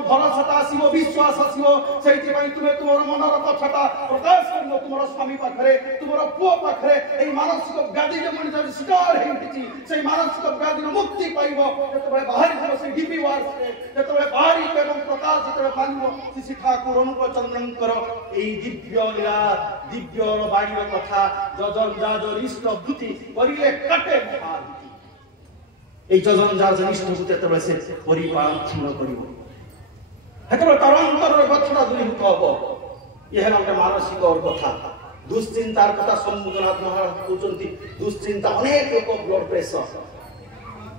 ଭରସାଟା ଆସିବ ବିଶ୍ୱାସ ଆସିବ ସେଇଥିପାଇଁ ତୁମେ ତୁମର ମନର କଥାଟା ପ୍ରକାଶ କରିବ ତୁମର ସ୍ୱାମୀ ପାଖରେ ତୁମର ପୁଅ ପାଖରେ ଏଇ ମାନସିକ ବ୍ୟାଧି ଯେ ମଣିଷ ଶିକାର ହେଇଛି ସେଇ ମାନସିକ ବ୍ୟାଧିରୁ ମୁକ୍ତି ପାଇବ ଯେତେବେଳେ ବାହାରିଯିବ ସେଇ ଡିପି ୱାର୍ସରେ ଯେତେବେଳେ ବାହାରିବ ଏବଂ ପ୍ରକାଶ ଯେତେବେଳେ ପାଇବ ଶ୍ରୀ ଠାକୁର ଅନୁକୂଳ ଚନ୍ଦ୍ରଙ୍କର ଏଇ ଦିବ୍ୟ ଲୀଳା ଦିବ୍ୟ ବାଣୀର କଥା ଯଜଞ୍ଜାଜ ଇଷ୍ଟ ବୃତ୍ତି କରିଲେ କାଟେ ମହାବୃତ୍ତି এই যজঞ্জাল নিষ্ঠভূত যেତେବେଳେ ସେ ପରିପାଳନ କରିବ ସେତେବେଳେ ତାର ଅନ୍ତରର କଥାଟା ଦୂରୀଭୂତ ହବ ଇଏ ହେଲା ଗୋଟେ ମାନସିକ କଥା ଦୁଶ୍ଚିନ୍ତାର କଥା ସମ୍ମୁଖନାଥ ମହାରାଜ କହୁଛନ୍ତି ଦୁଶ୍ଚିନ୍ତା ଅନେକ ଲୋକ ବ୍ଲଡ ପ୍ରେସର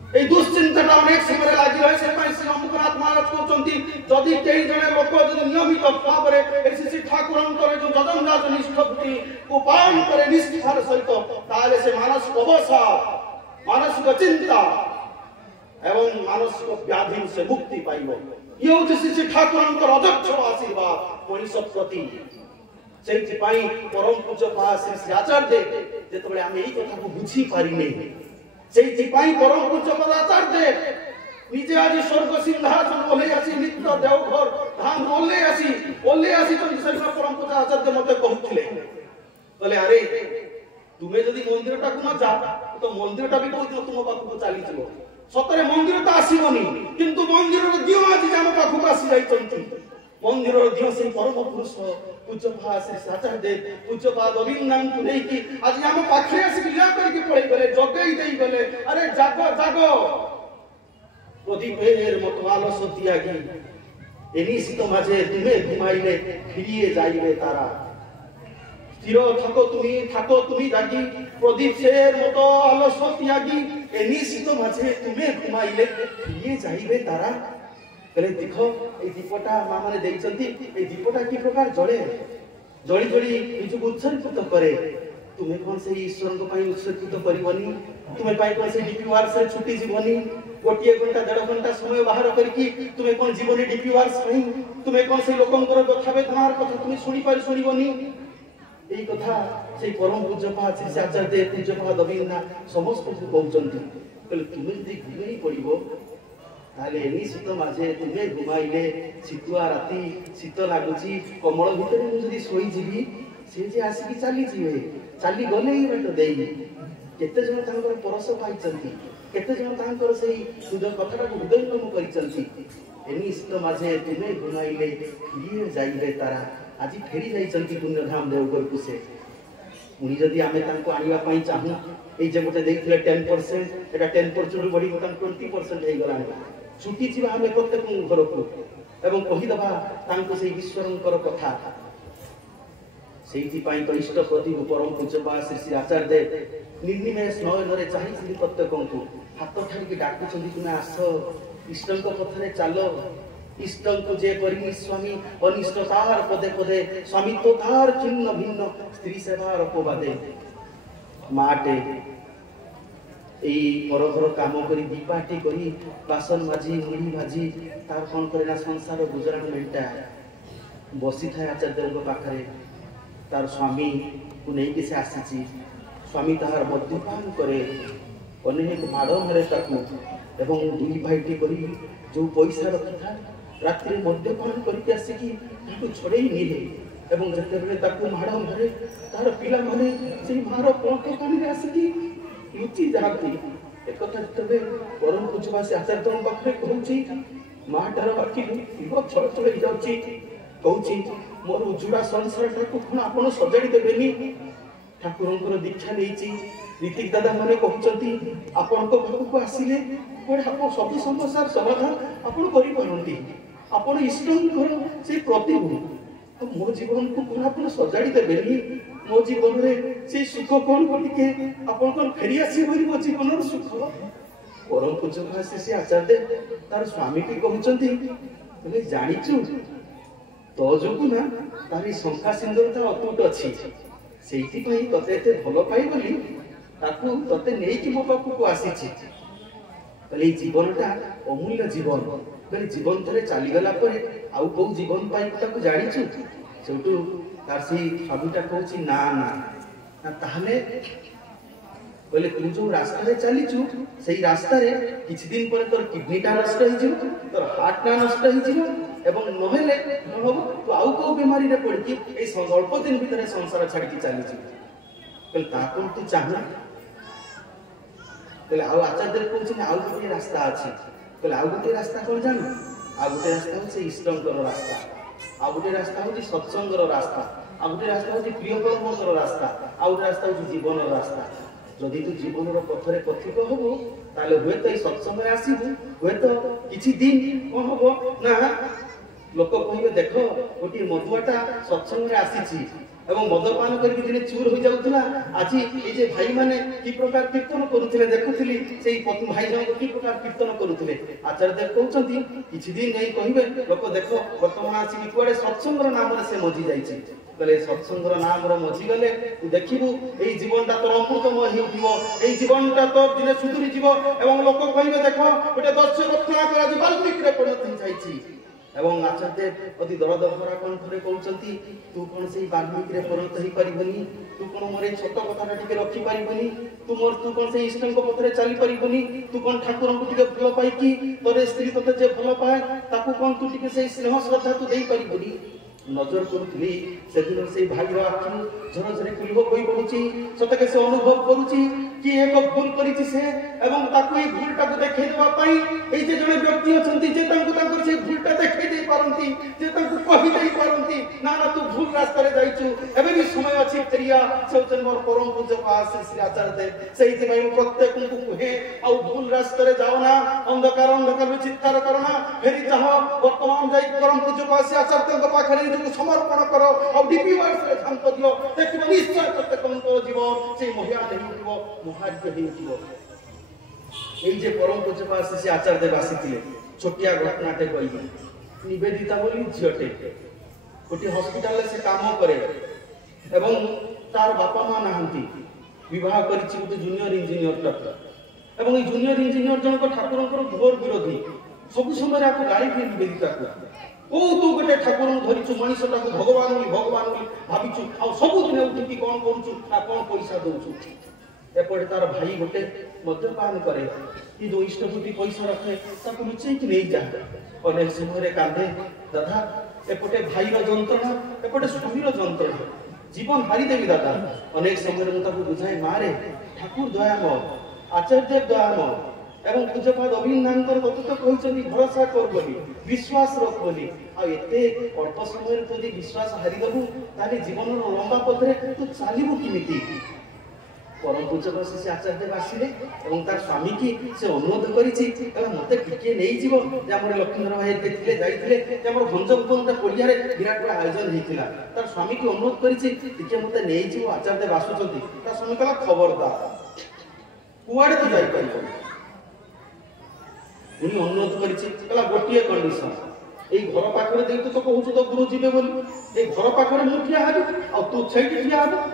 এই দুশ্চিন্তাটা অনেক সময় লাগি রয়েছে সেটাই শ্রী সম্মুখনাথ মহারাজ কହୁଛନ୍ତି যদি কেই জনে লোক যদি নিয়মিত ভাবে এই শ্রী ঠাকুরଙ୍କର যে যজঞ্জাল নিষ্ঠভূতি କୁ ପାଳନ করে নিষ্ঠার সহিত তাহলে সে মানসিক অবসাদ মানসিক চিন্তা एवं मानसिक व्याधि से मुक्ति पाइब ये हूँ श्री ठाकुर अध्यक्ष आशीर्वाद मनीष प्रति से परम पूज्य श्री श्री आचार्य जो आम यही कथा को बुझी पारिने से परम पूज्य आचार्य निजे आज स्वर्ग सिंहासन ओल्हे आसी नित्य देवघर धाम ओल्हे आसी परम पूज्य आचार्य मते कहूथिले बोले अरे तुम्हें जदि मंदिरटा को न जा तो मंदिरटा भी कोई तुम पाखु चली जीव सतरे मंदिर तो आसबनी किंतु मंदिर दियो आज आम पाखु आसी जाइछंती मंदिर दियो से परम पुरुष पूज्यपा श्री आचार्य पूज्यपा गोविंदा को लेकी आज आम पाखे आसी लीला करके पड़े गले जगई देई गले अरे जागो जागो प्रदीपेर मत आलस त्यागी एनिसित माझे तुम्हें घुमाइले फिरिए जाइबे तारा स्थिर थाको तुमी जागी प्रदीप सेर मत आलस त्यागी एनिसित माझे तुम्हें घुमाइले फिरिए जाइबे तारा कहले देखो ए दीपटा मां माने देइचंती ए दीपटा की प्रकार जळे जळी जळी निजको उत्सर्गित करे तुम्हें कौन से ईश्वर को पाई उत्सर्गित करिवनी तुम्हें पाई कौन से डीपीआर से छुट्टी जीवनी गोटे घंटा 1.5 घंटा समय बाहर करके तुम्हें कौन जीवन डीपीआर पाई तुम्हें कौन से लोकंकर कथा वेदनार कथा तुम्हें सुनिबनी এই কথা সেই পরম পূজ্যপা শ্রী আচার্য পূজ্যপা গোবিন্দা সমস্ত কହୁଛନ୍ତି କହିଲେ ତୁମେ ଯଦି ଘୁମେଇ ପଡ଼ିବ ତାହେଲେ ଏନି ଶୀତ ମାଝେ ତୁମେ ଘୁମାଇଲେ ଶୀତୁଆ ରାତି ଶୀତ ଲାଗୁଛି କମଳ ଭିତରେ ମୁଁ ଯଦି ଶୋଇଯିବି ସେ ଯେ ଆସିକି ଚାଲିଯିବେ ଚାଲିଗଲେ ହିଁ ବାଟ ଦେଇ କେତେ ଜଣ ତାଙ୍କର ପରଶ ପାଇଛନ୍ତି କେତେ ଜଣ ତାଙ୍କର ସେଇ କଥାଟାକୁ ହୃଦୟଙ୍ଗମ କରିଛନ୍ତି ଏନି ଶୀତ ମାଝେ ତୁମେ ଘୁମାଇଲେ ଫିରିଏ ଯାଇବେ ତାରା आज फेरी जाइछंती पुण्यधाम देवघर को से मुनि जदी आमे तांको आनिबा पई चाहू ए जे गोटे देइथिले 10% एटा 10% बढी गोटा 20% हे गला छुटी छिबा आमे प्रत्येक घर को एवं कहि दबा तांको सेई ईश्वरंकर कथा सेइथि पई तो इष्ट प्रति परम पूज्यपा श्री श्री आचार्य निर्निमेष नयनरे चाहि प्रत्येक को हाथ ठाड़ी के डाकु छंदी तुमे आस इष्टंक पथरे चालो इष्टंक जे करी स्वामी अनिष्ट तार पदे पदे स्वामी तो तार छिन्न भिन्न स्त्री सेवार अपवादे माटे एई परघर काम करी दीपाटी करी बासन माजी मुड़ी भाजी तार कोन करेना संसार गुजरान मेंटा बसी थाए आचार्य को पाखरे तार स्वामी को नहीं कि से आसीची स्वामी तार मद्यपान करे अनेक माड़ मारे ताकू एवं दुई भाईटी करी जो पैसा रखी था रात्रि मद्यपान करके आसिकी ताको छड़ेई निहे एवं जतेबेले ताको माड़ मारे तार पिला माने सेई मार पंख कानी रे आसिकी लुचि जाती एक कथा जतेबे परम पूज्यपा से आचार्य पाखरे कहउची माटार बाकी इहो छळ छळ हो जाउची कहउची मोर उजुड़ा संसार को कोन आपण सजाडी देबेनी ठाकुरंकर दीक्षा लेइची ऋतिक दादा माने कहउचंती आपण को घर को आसीले कोड आपण सब समस्या समाधान आपण करि परंती आपण इष्टंकर से प्रतिभू तो मो जीवन को कोन आपण सजाडी देबेनी मो जीवन रे से सुख कोन कोटिके आपण कोन फेरी आसी होई मो जीवन रो सुख परम पूज्य से आचार्य तार स्वामी की कहउचंती बोले जानिचु तो जोगु ना तारी संख्या सिंदूरता अतुट अछि सेइति पई तते एते भलो पाई बोली ताकू तते नेई कि मो पाखु को आसीछि बोले जीवनटा अमूल्य जीवन बोले जीवन थरे चली गला परे आउ को जीवन पाई ताकू जानिछु सेटू तार सी स्वामीटा कहउछि ना ना ना ताहले बोले तू जो रास्ता रे चलीछु सेई रास्ता रे किछ दिन पर तोर किडनीटा नष्ट हो जिवो तोर हार्टटा नष्ट हो जिवो एवं नहेले हो तो आउ को बीमारी रे पड़की ए अल्प दिन भीतर संसार छाड़ी के चली छी बोले ताकोन तू चाहना बोले आउ आचार्य कहउछि आउ गोटे रास्ता अछि बोले आउ गोटे रास्ता कोन जानो आउ गोटे रास्ता होछि इष्टंकर रास्ता आउ गोटे रास्ता होछि सत्संगर रास्ता आउ गोटे रास्ता होछि प्रिय कर्मकर रास्ता आउ गोटे रास्ता होछि जीवनर रास्ता जदि तू जीवन पथरे पथिक हबो ताले हुए तो सत्संग आसीबु हुए तो किछि दिन कोन हबो ना लोक कहिबे देखो गोटी मधुआटा सत्संग रे आसीछि एवं मदपान करके दिने चूर हो जाउतला आजी ए जे भाई माने की प्रकार कीर्तन करूथिले देखुथिली सेई भाई जन की प्रकार कीर्तन करूथिले आचार्य कहउचंती किछि दिन नै कहिबे लोक देखो वर्तमान आसी कुआडे सत्संग रो नाम रे से मजी जाईछि कहले सत्संगर नाम मझी गले तू देखिबू एई जीवनटा तोर अमृतमय हेउथिबो एई जीवनटा तोर दिने सुधुरी जीवो एवं लोक कहिबे देखो गोटे दस्य रचना करा जी बाल्मीकि रे परिणत होई जाईछि एवं आचार्य अति दरद भरा कंठरे कहउचंती तू कोन सेई बाल्मीकि रे परिणत होई परिबनी तू कोन मोरे छोट कथाटा टिके रखि परिबनी तू कोन सेई इष्टंक पथरे चली परिबनी तू कोन ठाकुरंकु टिके भलो पाई कि तोरे स्त्री तते जे भलो पाए ताकू कोन तू टिके सेई स्नेह श्रद्धा तू देई परिबनी नजर करुली से दिन से भाईर आखि झरझरे कुलबो कोई पडुची सतके से अनुभव करूची कि एक भूल करिछि से एवं ताकू ए भूलटा को देखै देबा पई ए जे जने व्यक्ति अछंती जे तांकु तांकर से भूलटा देखै देई पारंती जे तांकु कहि देई पारंती ना ना तू भूल रास्ता रे जाइछु एबे भी समय अछि तेरिया सौचन मोर परम पूज्य पास श्री आचार्य देव सेहि जे भाई प्रत्येक को कहे आ भूल रास्ता रे जाओ ना अंधकार अंधकार में चित्कार करना फेरी चाहो वर्तमान जाई परम पूज्य पास आचार्य के पाखरे समर्पण करो और डीपी वर्ष रे शांत दियो देखिबो निश्चय प्रत्येक को जीवन से महिला नहीं उठिबो मुहाज्य नहीं उठिबो এই যে পরম পূজ্যপাদ শ্রী আচার্য দেব আসিଥିଲେ ছোটিয়া ঘটনাটে কইবে নিবেদিতা বলি ঝিয়টে গোটি হসপিটালে সে কাম করে এবং তার বাপা মা নাহান্তি বিবাহ করিছি গোটি জুনিয়র ইঞ্জিনিয়র ডক্টর এবং এই জুনিয়র ইঞ্জিনিয়র জনক ঠাকুরଙ୍କର ঘোর বিরোধী ସବୁ ସମୟରେ ଆକୁ ଗାଳି ଦିଏ ନିବେଦିତାକୁ ଓ ତୁ ଗୋଟେ ଠାକୁରଙ୍କୁ ଧରିଛୁ ମଣିଷଟାକୁ ଭଗବାନ ବୋଲି ଭାବିଛୁ ଆଉ ସବୁଦିନେ ଉଠିକି କଣ କରୁଛୁ ନା କଣ ପଇସା ଦଉଛୁ एपटे तार भाई गोटे मद्यपान करे कि जो इष्टभूति पैसा रखे ताको लुचेकी नहीं जा अनेक समय कांदे दादा एपटे भाई जंत्रणा एपटे स्वामी जंत्रणा जीवन हारी देवी दादा अनेक समय मुझे बुझाए मारे ठाकुर दयाम आचार्य दयाम एवं पूज्यपाद अभिनंदन कतुत कहउछनी भरोसा कर बोली विश्वास रख बोली आ एते अल्प समय यदि विश्वास हारी दबु ताले जीवन लंबा पथरे तू चालिबु किमिति परम पूज्य श्री आचार्य देव आसिले एवं तार स्वामी की से अनुरोध करिछि एवं मते टिके नै जीवो जे हमर लक्ष्मण भाई देखिले जाइथिले जे हमर भंजपुरटा कोलिया रे विराट बड़ा आयोजन हेतिला तार स्वामी की अनुरोध करिछि टिके मते नै जीवो आचार्य देव आसुचंती तार स्वामी कला खबरदार कुआडे तो जाई परिबो उनी अनुरोध करिछि कला गोटिए कंडीशन ए घर पाखरे देख तो कहउछु तो गुरु जीवे बोली ए घर पाखरे मु ठिया हाबी आ तू छैटी ठिया हाबी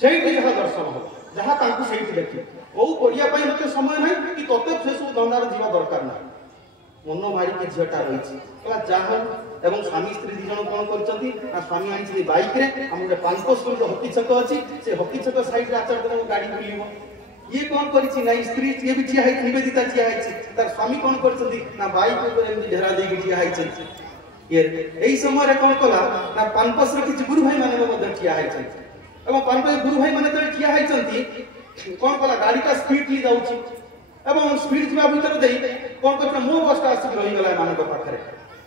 छैटी जहा दर्शन हो जहा तांकु सेठी देखि ओ पडिया पई मते समय नै कि तते फेसु दंडार जीवा दरकार ना मनो मारी के झटा रहिछि कला जाह एवं स्वामी स्त्री दी जण कोन करचंती आ स्वामी आनी छी बाइक रे हमरे 500 स्कूल रो हकी छक अछि से हकी छक साइड रे आचार को गाड़ी बुलिबो ये कोन करिछि ना स्त्री ये भी छिया है निवेदिता छिया है तार स्वामी कोन करचंती ना बाइक ऊपर एमि ढेरा दे के छिया है ये एई समय रे कोन कला ना 500 रे किछि गुरु भाई माने मते छिया है एवं पारंपरिक गुरु भाई माने तो ठिया हैचंती कोन कला गाड़ी का स्पीड ली जाउची एवं स्पीड जीवा भीतर देई कोन करता मो बसटा आसी रही गला मान को पाखरे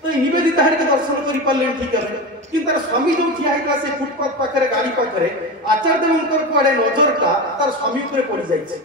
तो निवेदिता हरि के दर्शन करि पल्ले ठीक है कि तार स्वामी जो ठिया हैका से फुटपाथ पाखरे गाड़ी पाखरे आचार्य देवंकर पड़े नजरटा तार स्वामी ऊपर पड़ी जाइछे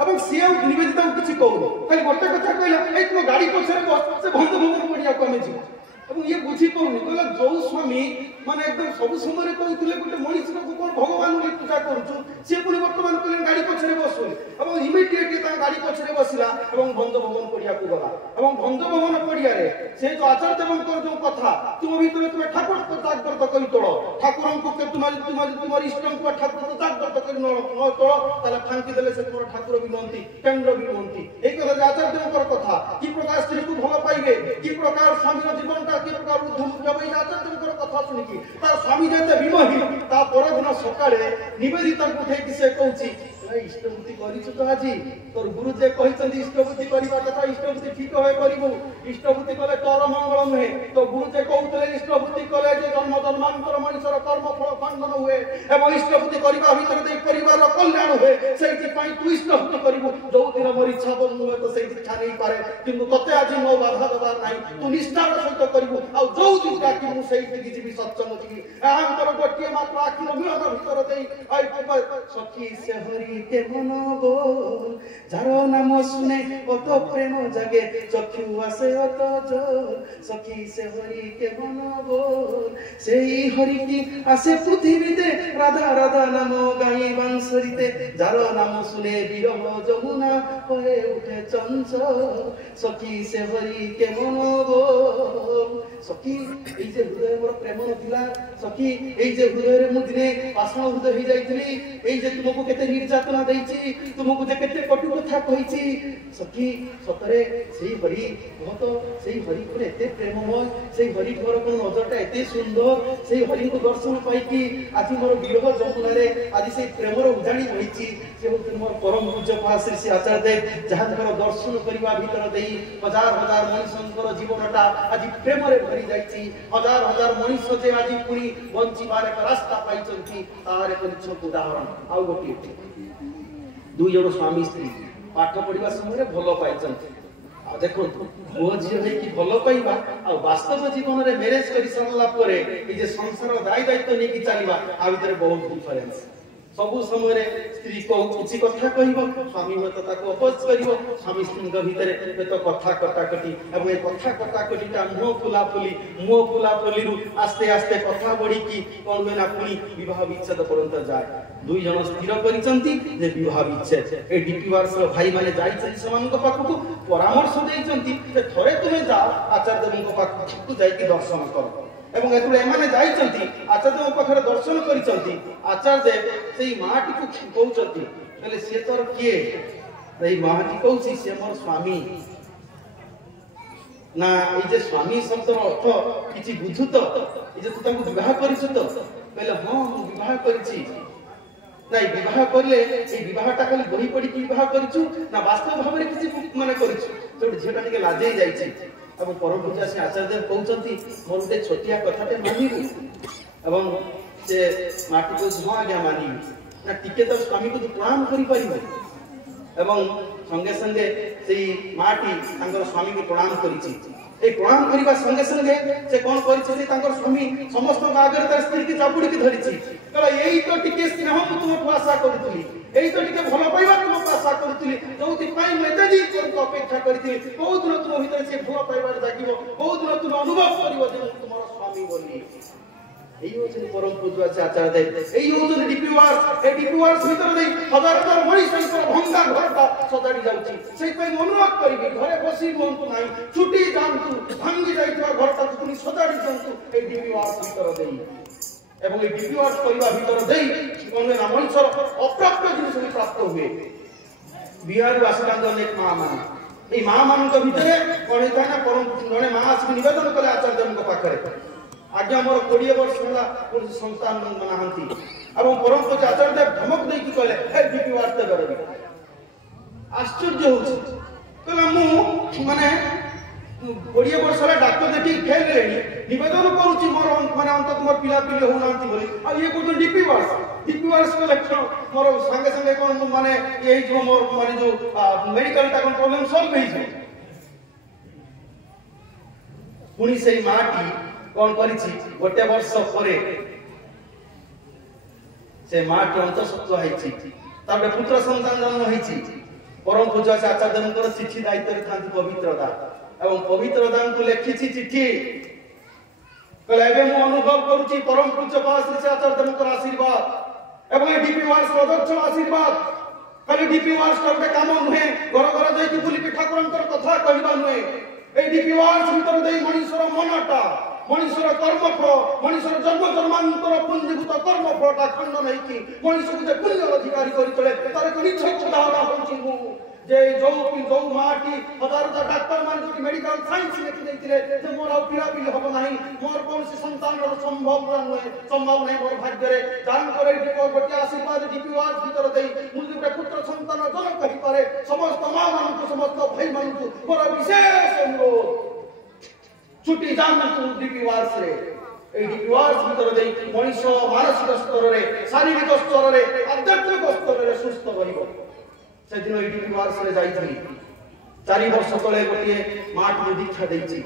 एवं से निवेदिता को किछि कहू खाली गोटे कथा कहला ए तुम गाड़ी पछरे बस से भंग भंग पड़िया कमे जी अब ये बुझी पउनी कहला जो स्वामी माने एकदम सब समय कहउतले गोटे मनीष को कोन भगवान रे पूजा करछु से पुनी वर्तमान कले गाड़ी पछरे बसो एवं इमिडिएटली ता गाड़ी पछरे बसिला एवं भंग भवन पड़िया को गला एवं भंग भवन पड़िया रे से जो आचार्य देवंकर जो कथा तुम भीतर तुम ठाकुर को जागृत करि तोड़ ठाकुरन को के तुम्हारी इष्टन को ठाकुर को जागृत करि न तोड़ ताले फांकी देले से तोर ठाकुर भी नंती केंद्र भी नंती ए कथा आचार्य देवंकर कथा की प्रकार स्त्री को भलो पाइबे की प्रकार स्वामी जीवन की प्रकार उद्धव आचार्य कथा शुणी तार स्वामी जेते विमोही ता पर दिन सकाळे निवेदिता उठे कि से कहूची इष्टभूति करिछु तो आजी तोर गुरु जे कहिसंती इष्टभूति करिबा कथा इष्टभूति ठीक होय करिबो इष्टभूति कले तोर मंगल नहे तो गुरु जे कहउतले इष्टभूति कले जे जन्म जन्मांतर मनुष्यर कर्म फल खंडन हुए एवं इष्टभूति करिबा भीतर दे परिवार कल्याण हुए सेति पई तू इष्टभूति करिबो जो दिन मोर इच्छा बन हुए तो सेति इच्छा नहीं पारे किंतु तते आजी मो बाधा दबार नाही तू निष्ठार सहित करिबो आ जो दिन कि मु सेति कि जीवी सत्संग जी आंतर गोटिए मात्र आखिर मिलन भीतर देई आई सखी से हरि हरि के मन बोल जारो नाम सुने अत प्रेम जागे चक्षु आसे अत जोर सखी से हरि के मन बोल से हरि की आसे पृथ्वीते राधा राधा नाम गाई बांसुरीते जारो नाम सुने विरह যমুনা হয়ে উঠে চঞ্চল সখী সে হরি কে মন বল সখী এই যে হৃদয় মোর প্রেম নথিলা সখী এই যে হৃদয়রে মু দিনে পাষাণ হৃদয় হই যাইছিলি এই যে তুমକୁ কেতে নির্যাতনা দেইছি তুমକୁ যে কেতে কটু কথা কইছি সখী সতরে সেই হরি বহুত সেই হরি করে এতে প্রেমময় সেই হরি মোর কোন নজরটা এতে সুন্দর সেই হরিଙ୍କୁ দর্শন পাইকি আজি মোর বিরহ যমুনারে আজি সেই প্রেমর উজানি বইছি से मोर परम पूज्य श्री श्री आचार्य देव जहाँ दर्शन करने भीतर दे हजार हजार मनीषर जीवनटा आज प्रेम भरी जाइए हजार हजार मनीष जे आज पुणी बंचार एक रास्ता पाई तार एक निछक उदाहरण आउ गोटे दुई जन स्वामी स्त्री पाठ पढ़ा समय भल पाई देखो पुओ झी कि भल पाइबा आ वास्तव जीवन में मैरेज कर सारा संसार दायी दायित्व नहीं चलवा आ भीतर बहुत डिफरेन्स सबु समय स्त्री को किसी कथा कहब स्वामी हुए तो अपोज कर स्वामी स्त्री भितर तो कथा कटाकटी और ये कथा कटाकटीटा मुह फुलाफुली आस्ते आस्ते कथा बढ़ी कौन हुए ना पुणी विवाह विच्छेद पर्यंत जाए दुई जन स्थिर कर विवाह विच्छेद ए डीपीवार्स भाई मैंने पाखक परामर्श देते थे तुम्हें जाओ आचार्य देव पाखक जाकि दर्शन कर एवं एतुले एमाने जाइचंती आचार्य पाखरे दर्शन करिचंती आचार्य सेई माटी को कहउचंती कहले से तोर किए एई माटी कहउची से मोर स्वामी ना ए जे स्वामी शब्दर अर्थ किछि बुझु तो ए जे तू ताको विवाह करिछु तो कहले हां मु विवाह करिछि नाही विवाह करले ए विवाहटा खाली बही पड़ी कि विवाह करिछु ना वास्तव भाव रे किछि माने करिछु तो झेटा टिके लाजै जाइछि अब परम पूजा से आचार्य देव कहते मोर गोटे छोटिया कथाटे मानिबू एवं से माटी को हाँ आज्ञा मानिबी ना टिके तो स्वामी को प्रणाम कर एवं संगे संगे से माटी स्वामी को प्रणाम करिछि ए प्रणाम करबा संगे संगे से कोन करिछि तांकर स्वामी समस्त आगे तार स्त्री की चापुड़ी की धरिछि कहला एई तो टिके स्नेह मु तुम आशा करथुली एई तो टिके भलो पाइबा तुम आशा करथुली जोति पाई मेते जी को अपेक्षा करथि बहुत दिन तुम भीतर से भलो पाइबा जागिबो बहुत दिन तुम अनुभव करिवो जे तुमर स्वामी बोली एई होछि परम पूज्य आचार्य देव एई होछि डीपीवार्स भीतर दे हजार हजार मनीष भंगा घरटा सजाड़ी जाउछि सेई पई अनुरोध करिबी घरे बसी मनतु नाही छुटी जानतु भांगी जाइतवा घरटा तुनी सजाड़ी जानतु एई डीपीवार्स भीतर देई एवं ए डीपीवार्स करबा भीतर देई कोन ना मनीषर अप्राप्य जिनिस भी प्राप्त हुए बिहार वासिकांग अनेक मां मान ए मां मान के भीतर कोन था ना परम जने मां आसी निवेदन करे आचार्य देव को पाखरे आज्ञा मोर 20 वर्ष होला कोन संतान नाहंती एवं परम पूज्य आचार्य देव धमक दे कि कहले ए डीपीवार्स ते करबी आश्चर्य होछि कहला मु माने 20 वर्ष होला डॉक्टर देखि फेल लेनी निवेदन करूची मोर माने अंत तुमर पिला पिले हो नांती बोली आ ये को डीपीवार्स को लक्षण मोर संगे संगे कोन माने यही जो मोर माने जो मेडिकल ता कोन प्रॉब्लम सॉल्व होई छै पुनी सेई माटी कौन करिछि गोटे वर्ष परे से माटी अंतःसत्व हैछि ताबे पुत्र संतान जन्म हैछि परम पूज्य आचार्य देवकर चिठी दायित्व थांती पवित्रदा एवं पवित्रदा को लिखिछि चिठी कहले एबे मु अनुभव करूछि परम पूज्य श्री आचार्य देवकर आशीर्वाद एवं डीपीवार्स अध्यक्ष आशीर्वाद खाली डीपीवार्स करबे काम नुहे घर घर जाई बुली ठाकुरंकर कथा कहबा नुहे ए डीपीवार्स भीतर देई मनीषर मनटा मनीषर कर्मफल मनीषर जन्म जन्मांतर पुण्यभूत कर्मफलटा खंड नहीं कि मनीष को पुण्य अधिकारी कर तले तार को निछक उदाहरण होछि मु जे जो माटी हजार हजार डॉक्टर मान जो मेडिकल साइंस लिखि दैतिले जे मोर आ पिला पिली हबो नाही मोर कोन से संतान रो संभव नहीं मोर भाग्य रे जान करे को गोटे आशीर्वाद डीपीवार्स भीतर देई मु जे पुत्र संतान जन्म करि पारे समस्त मां मान को समस्त भाई मान को मोर विशेष अनुरोध छुट्टी जानतु डीपीवार्स रे ए डीपीवार्स भीतर देई मनीष मानसिक स्तर रे शारीरिक स्तर रे आध्यात्मिक स्तर रे सुस्थ होइबो से दिन ए डीपीवार्स रे जाइथली 4 वर्ष तले गोटे माट में दीक्षा देइछि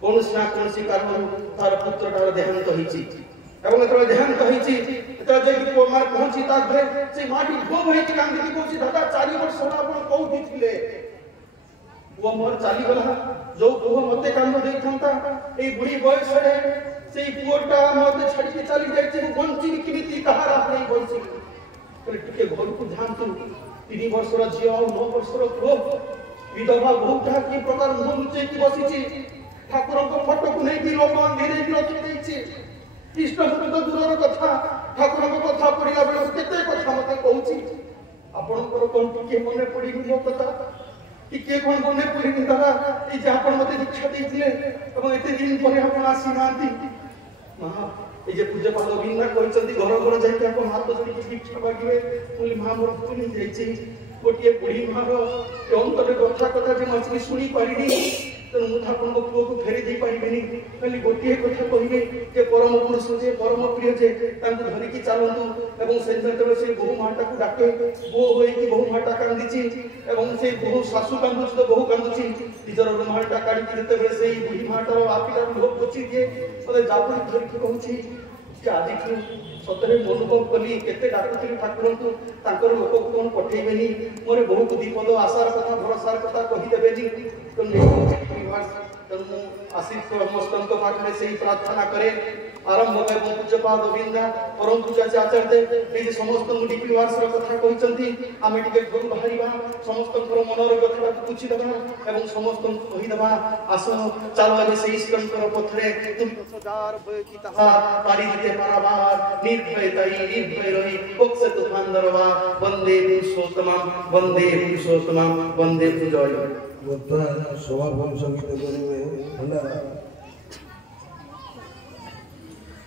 कोनसी ना कोनसी कारण तार पुत्रटार देहांत होइछि এবং এত ধ্যান কহিছি এত যাই মার পৌঁছি তা ঘরে সেই মাটি ভো হইছি কান্দিকি কହୁছি দাদা 4 ବର୍ଷ ହେଲା ଆପଣ କୋଉଠି ଥିଲେ ପୁଅ ମୋର ଚାଲିଗଲା ଯୋଉ ପୁଅ ମତେ କାନ୍ଦ ଦେଇଥାନ୍ତା ଏଇ ବୁଢୀ ବୟସରେ ସେଇ ପୁଅଟା ମତେ ଛାଡିକି ଚାଲି ଯାଇଛି ମୁଁ ବଞ୍ଚିବି କେମିତି କାହାର ହାତରେ ବଞ୍ଚିବି ଟିକେ ଘରକୁ ଯାଆନ୍ତୁ 3 ବର୍ଷର ଝିଅ ଆଉ 9 ବର୍ଷର ପୁଅ ବିଧବା ବୋହୁଟା କି ପ୍ରକାର ମୁହଁ ଲୁଚେଇକି ବସିଛି ଠାକୁରଙ୍କ ଫଟୋକୁ ନେଇକି ଲୋକ ଘେରେଇକି ରଖିଦେଇଛି ଇଷ୍ଟଭୂତ ତ ଦୂରର କଥା ଠାକୁରଙ୍କ କଥା ପଢିଲା ବେଳକୁ କେତେ କଥା ମତେ କହୁଛି ଆପଣଙ୍କର କଣ ଟିକେ ମନେ ପଡିନି ମୋ କଥା ଟିକେ କଣ ମନେ ପଡିନି ଦାଦା ଏଇ ଯେ ଆପଣ ମତେ ଦୀକ୍ଷା ଦେଇଥିଲେ ଏବଂ ଏତେ ଦିନ ପରେ ଆପଣ ଆସିନାହାନ୍ତି ମା এই যে পূজা পাল বিনা କହିଛନ୍ତି ঘর ঘর যাইକି ଆପଣ ହାତ ଧରିକି ଭିକ୍ଷା ମାଗିବେ ବୋଲି ମା ମୋର ଭୁଲି ଯାଇଛି ଗୋଟିଏ ବୁଢୀ ମାର ଅନ୍ତରରେ କଥା ଯେ ମୁଁ ଆଜି ଶୁଣି ପାରିନି ତେଣୁ ମୁଁ ଆପଣଙ୍କ ପୁଅକୁ ଫେରି ଦେଇ ପାରିବିନି ଖାଲି ଗୋଟିଏ କଥା କହିବେ ଯେ ପରମ ପୁରୁଷ ଯେ ପରମ ପ୍ରିୟ ଯେ ତାଙ୍କୁ ଧରିକି ଚାଲନ୍ତୁ ଏବଂ ସେତେବେଳେ ସେ ବୋହୁ ମାଟାକୁ ଡାକେ ବୋହୁ ହୋଇକି ବୋହୁ ମାଟା କାନ୍ଦିଛି ଏବଂ ସେ ବୋହୁ ଶାଶୁ କାନ୍ଦୁଛି ତ ବୋହୁ କାନ୍ଦୁଛି ନିଜର ରୁମାଲଟା କାଢିକି ଯେତେବେଳେ ସେଇ ବୁଢୀ ମାଟାର ଆଖିଟାରୁ ଲୁହ ପୋଛି ଦିଏ ମତେ ଜାବୁଡ଼ି ଧରିକି କହୁଛି ଯେ ଆଜିଠୁ ସତରେ ମୁଁ ଅନୁଭବ କଲି କେତେ ଡାକୁଥିଲି ଠାକୁରଙ୍କୁ ତାଙ୍କର ଲୋକକୁ କଣ ପଠେଇବେନି ମୋର ବହୁତ ବିପଦ ଆଶାର କଥା ଭରସାର କଥା କହିଦେବେନି ତେଣୁ ମୁଁ ଆସି ସମସ୍ତଙ୍କ ପାଖରେ ସେଇ ପ୍ରାର୍ଥନା କରେ ଆରମ୍ଭ ଏବଂ ପୂଜ୍ୟପାଦ ବିନ୍ଦା ପରମ ପୂଜା ଆଚାର୍ଯ୍ୟ ଏଇ ଯେ ସମସ୍ତଙ୍କୁ ଡିପି ୱାର୍ସର କଥା କହିଛନ୍ତି ଆମେ ଟିକେ ଘରୁ ବାହାରିବା ସମସ୍ତଙ୍କର ମନର କଥାଟାକୁ ବୁଝିଦେବା ଏବଂ ସମସ୍ତଙ୍କୁ କହିଦେବା ଆସ ଚାଲ ଏବେ ସେଇ ଈଶ୍ୱରଙ୍କର ପଥରେ তুমি সদার ভয় কি তাহা পারি দিতে পারাবার নির্ভয় তাই নির্ভয় রহি বক্সে তুফান দরবার বন্দে পুরুষোত্তমম বন্দে পুরুষোত্তমম বন্দে পুজয় ବର୍ତ୍ତମାନ ସମାପନ ସଙ୍ଗୀତ କରିବେ ହେଲା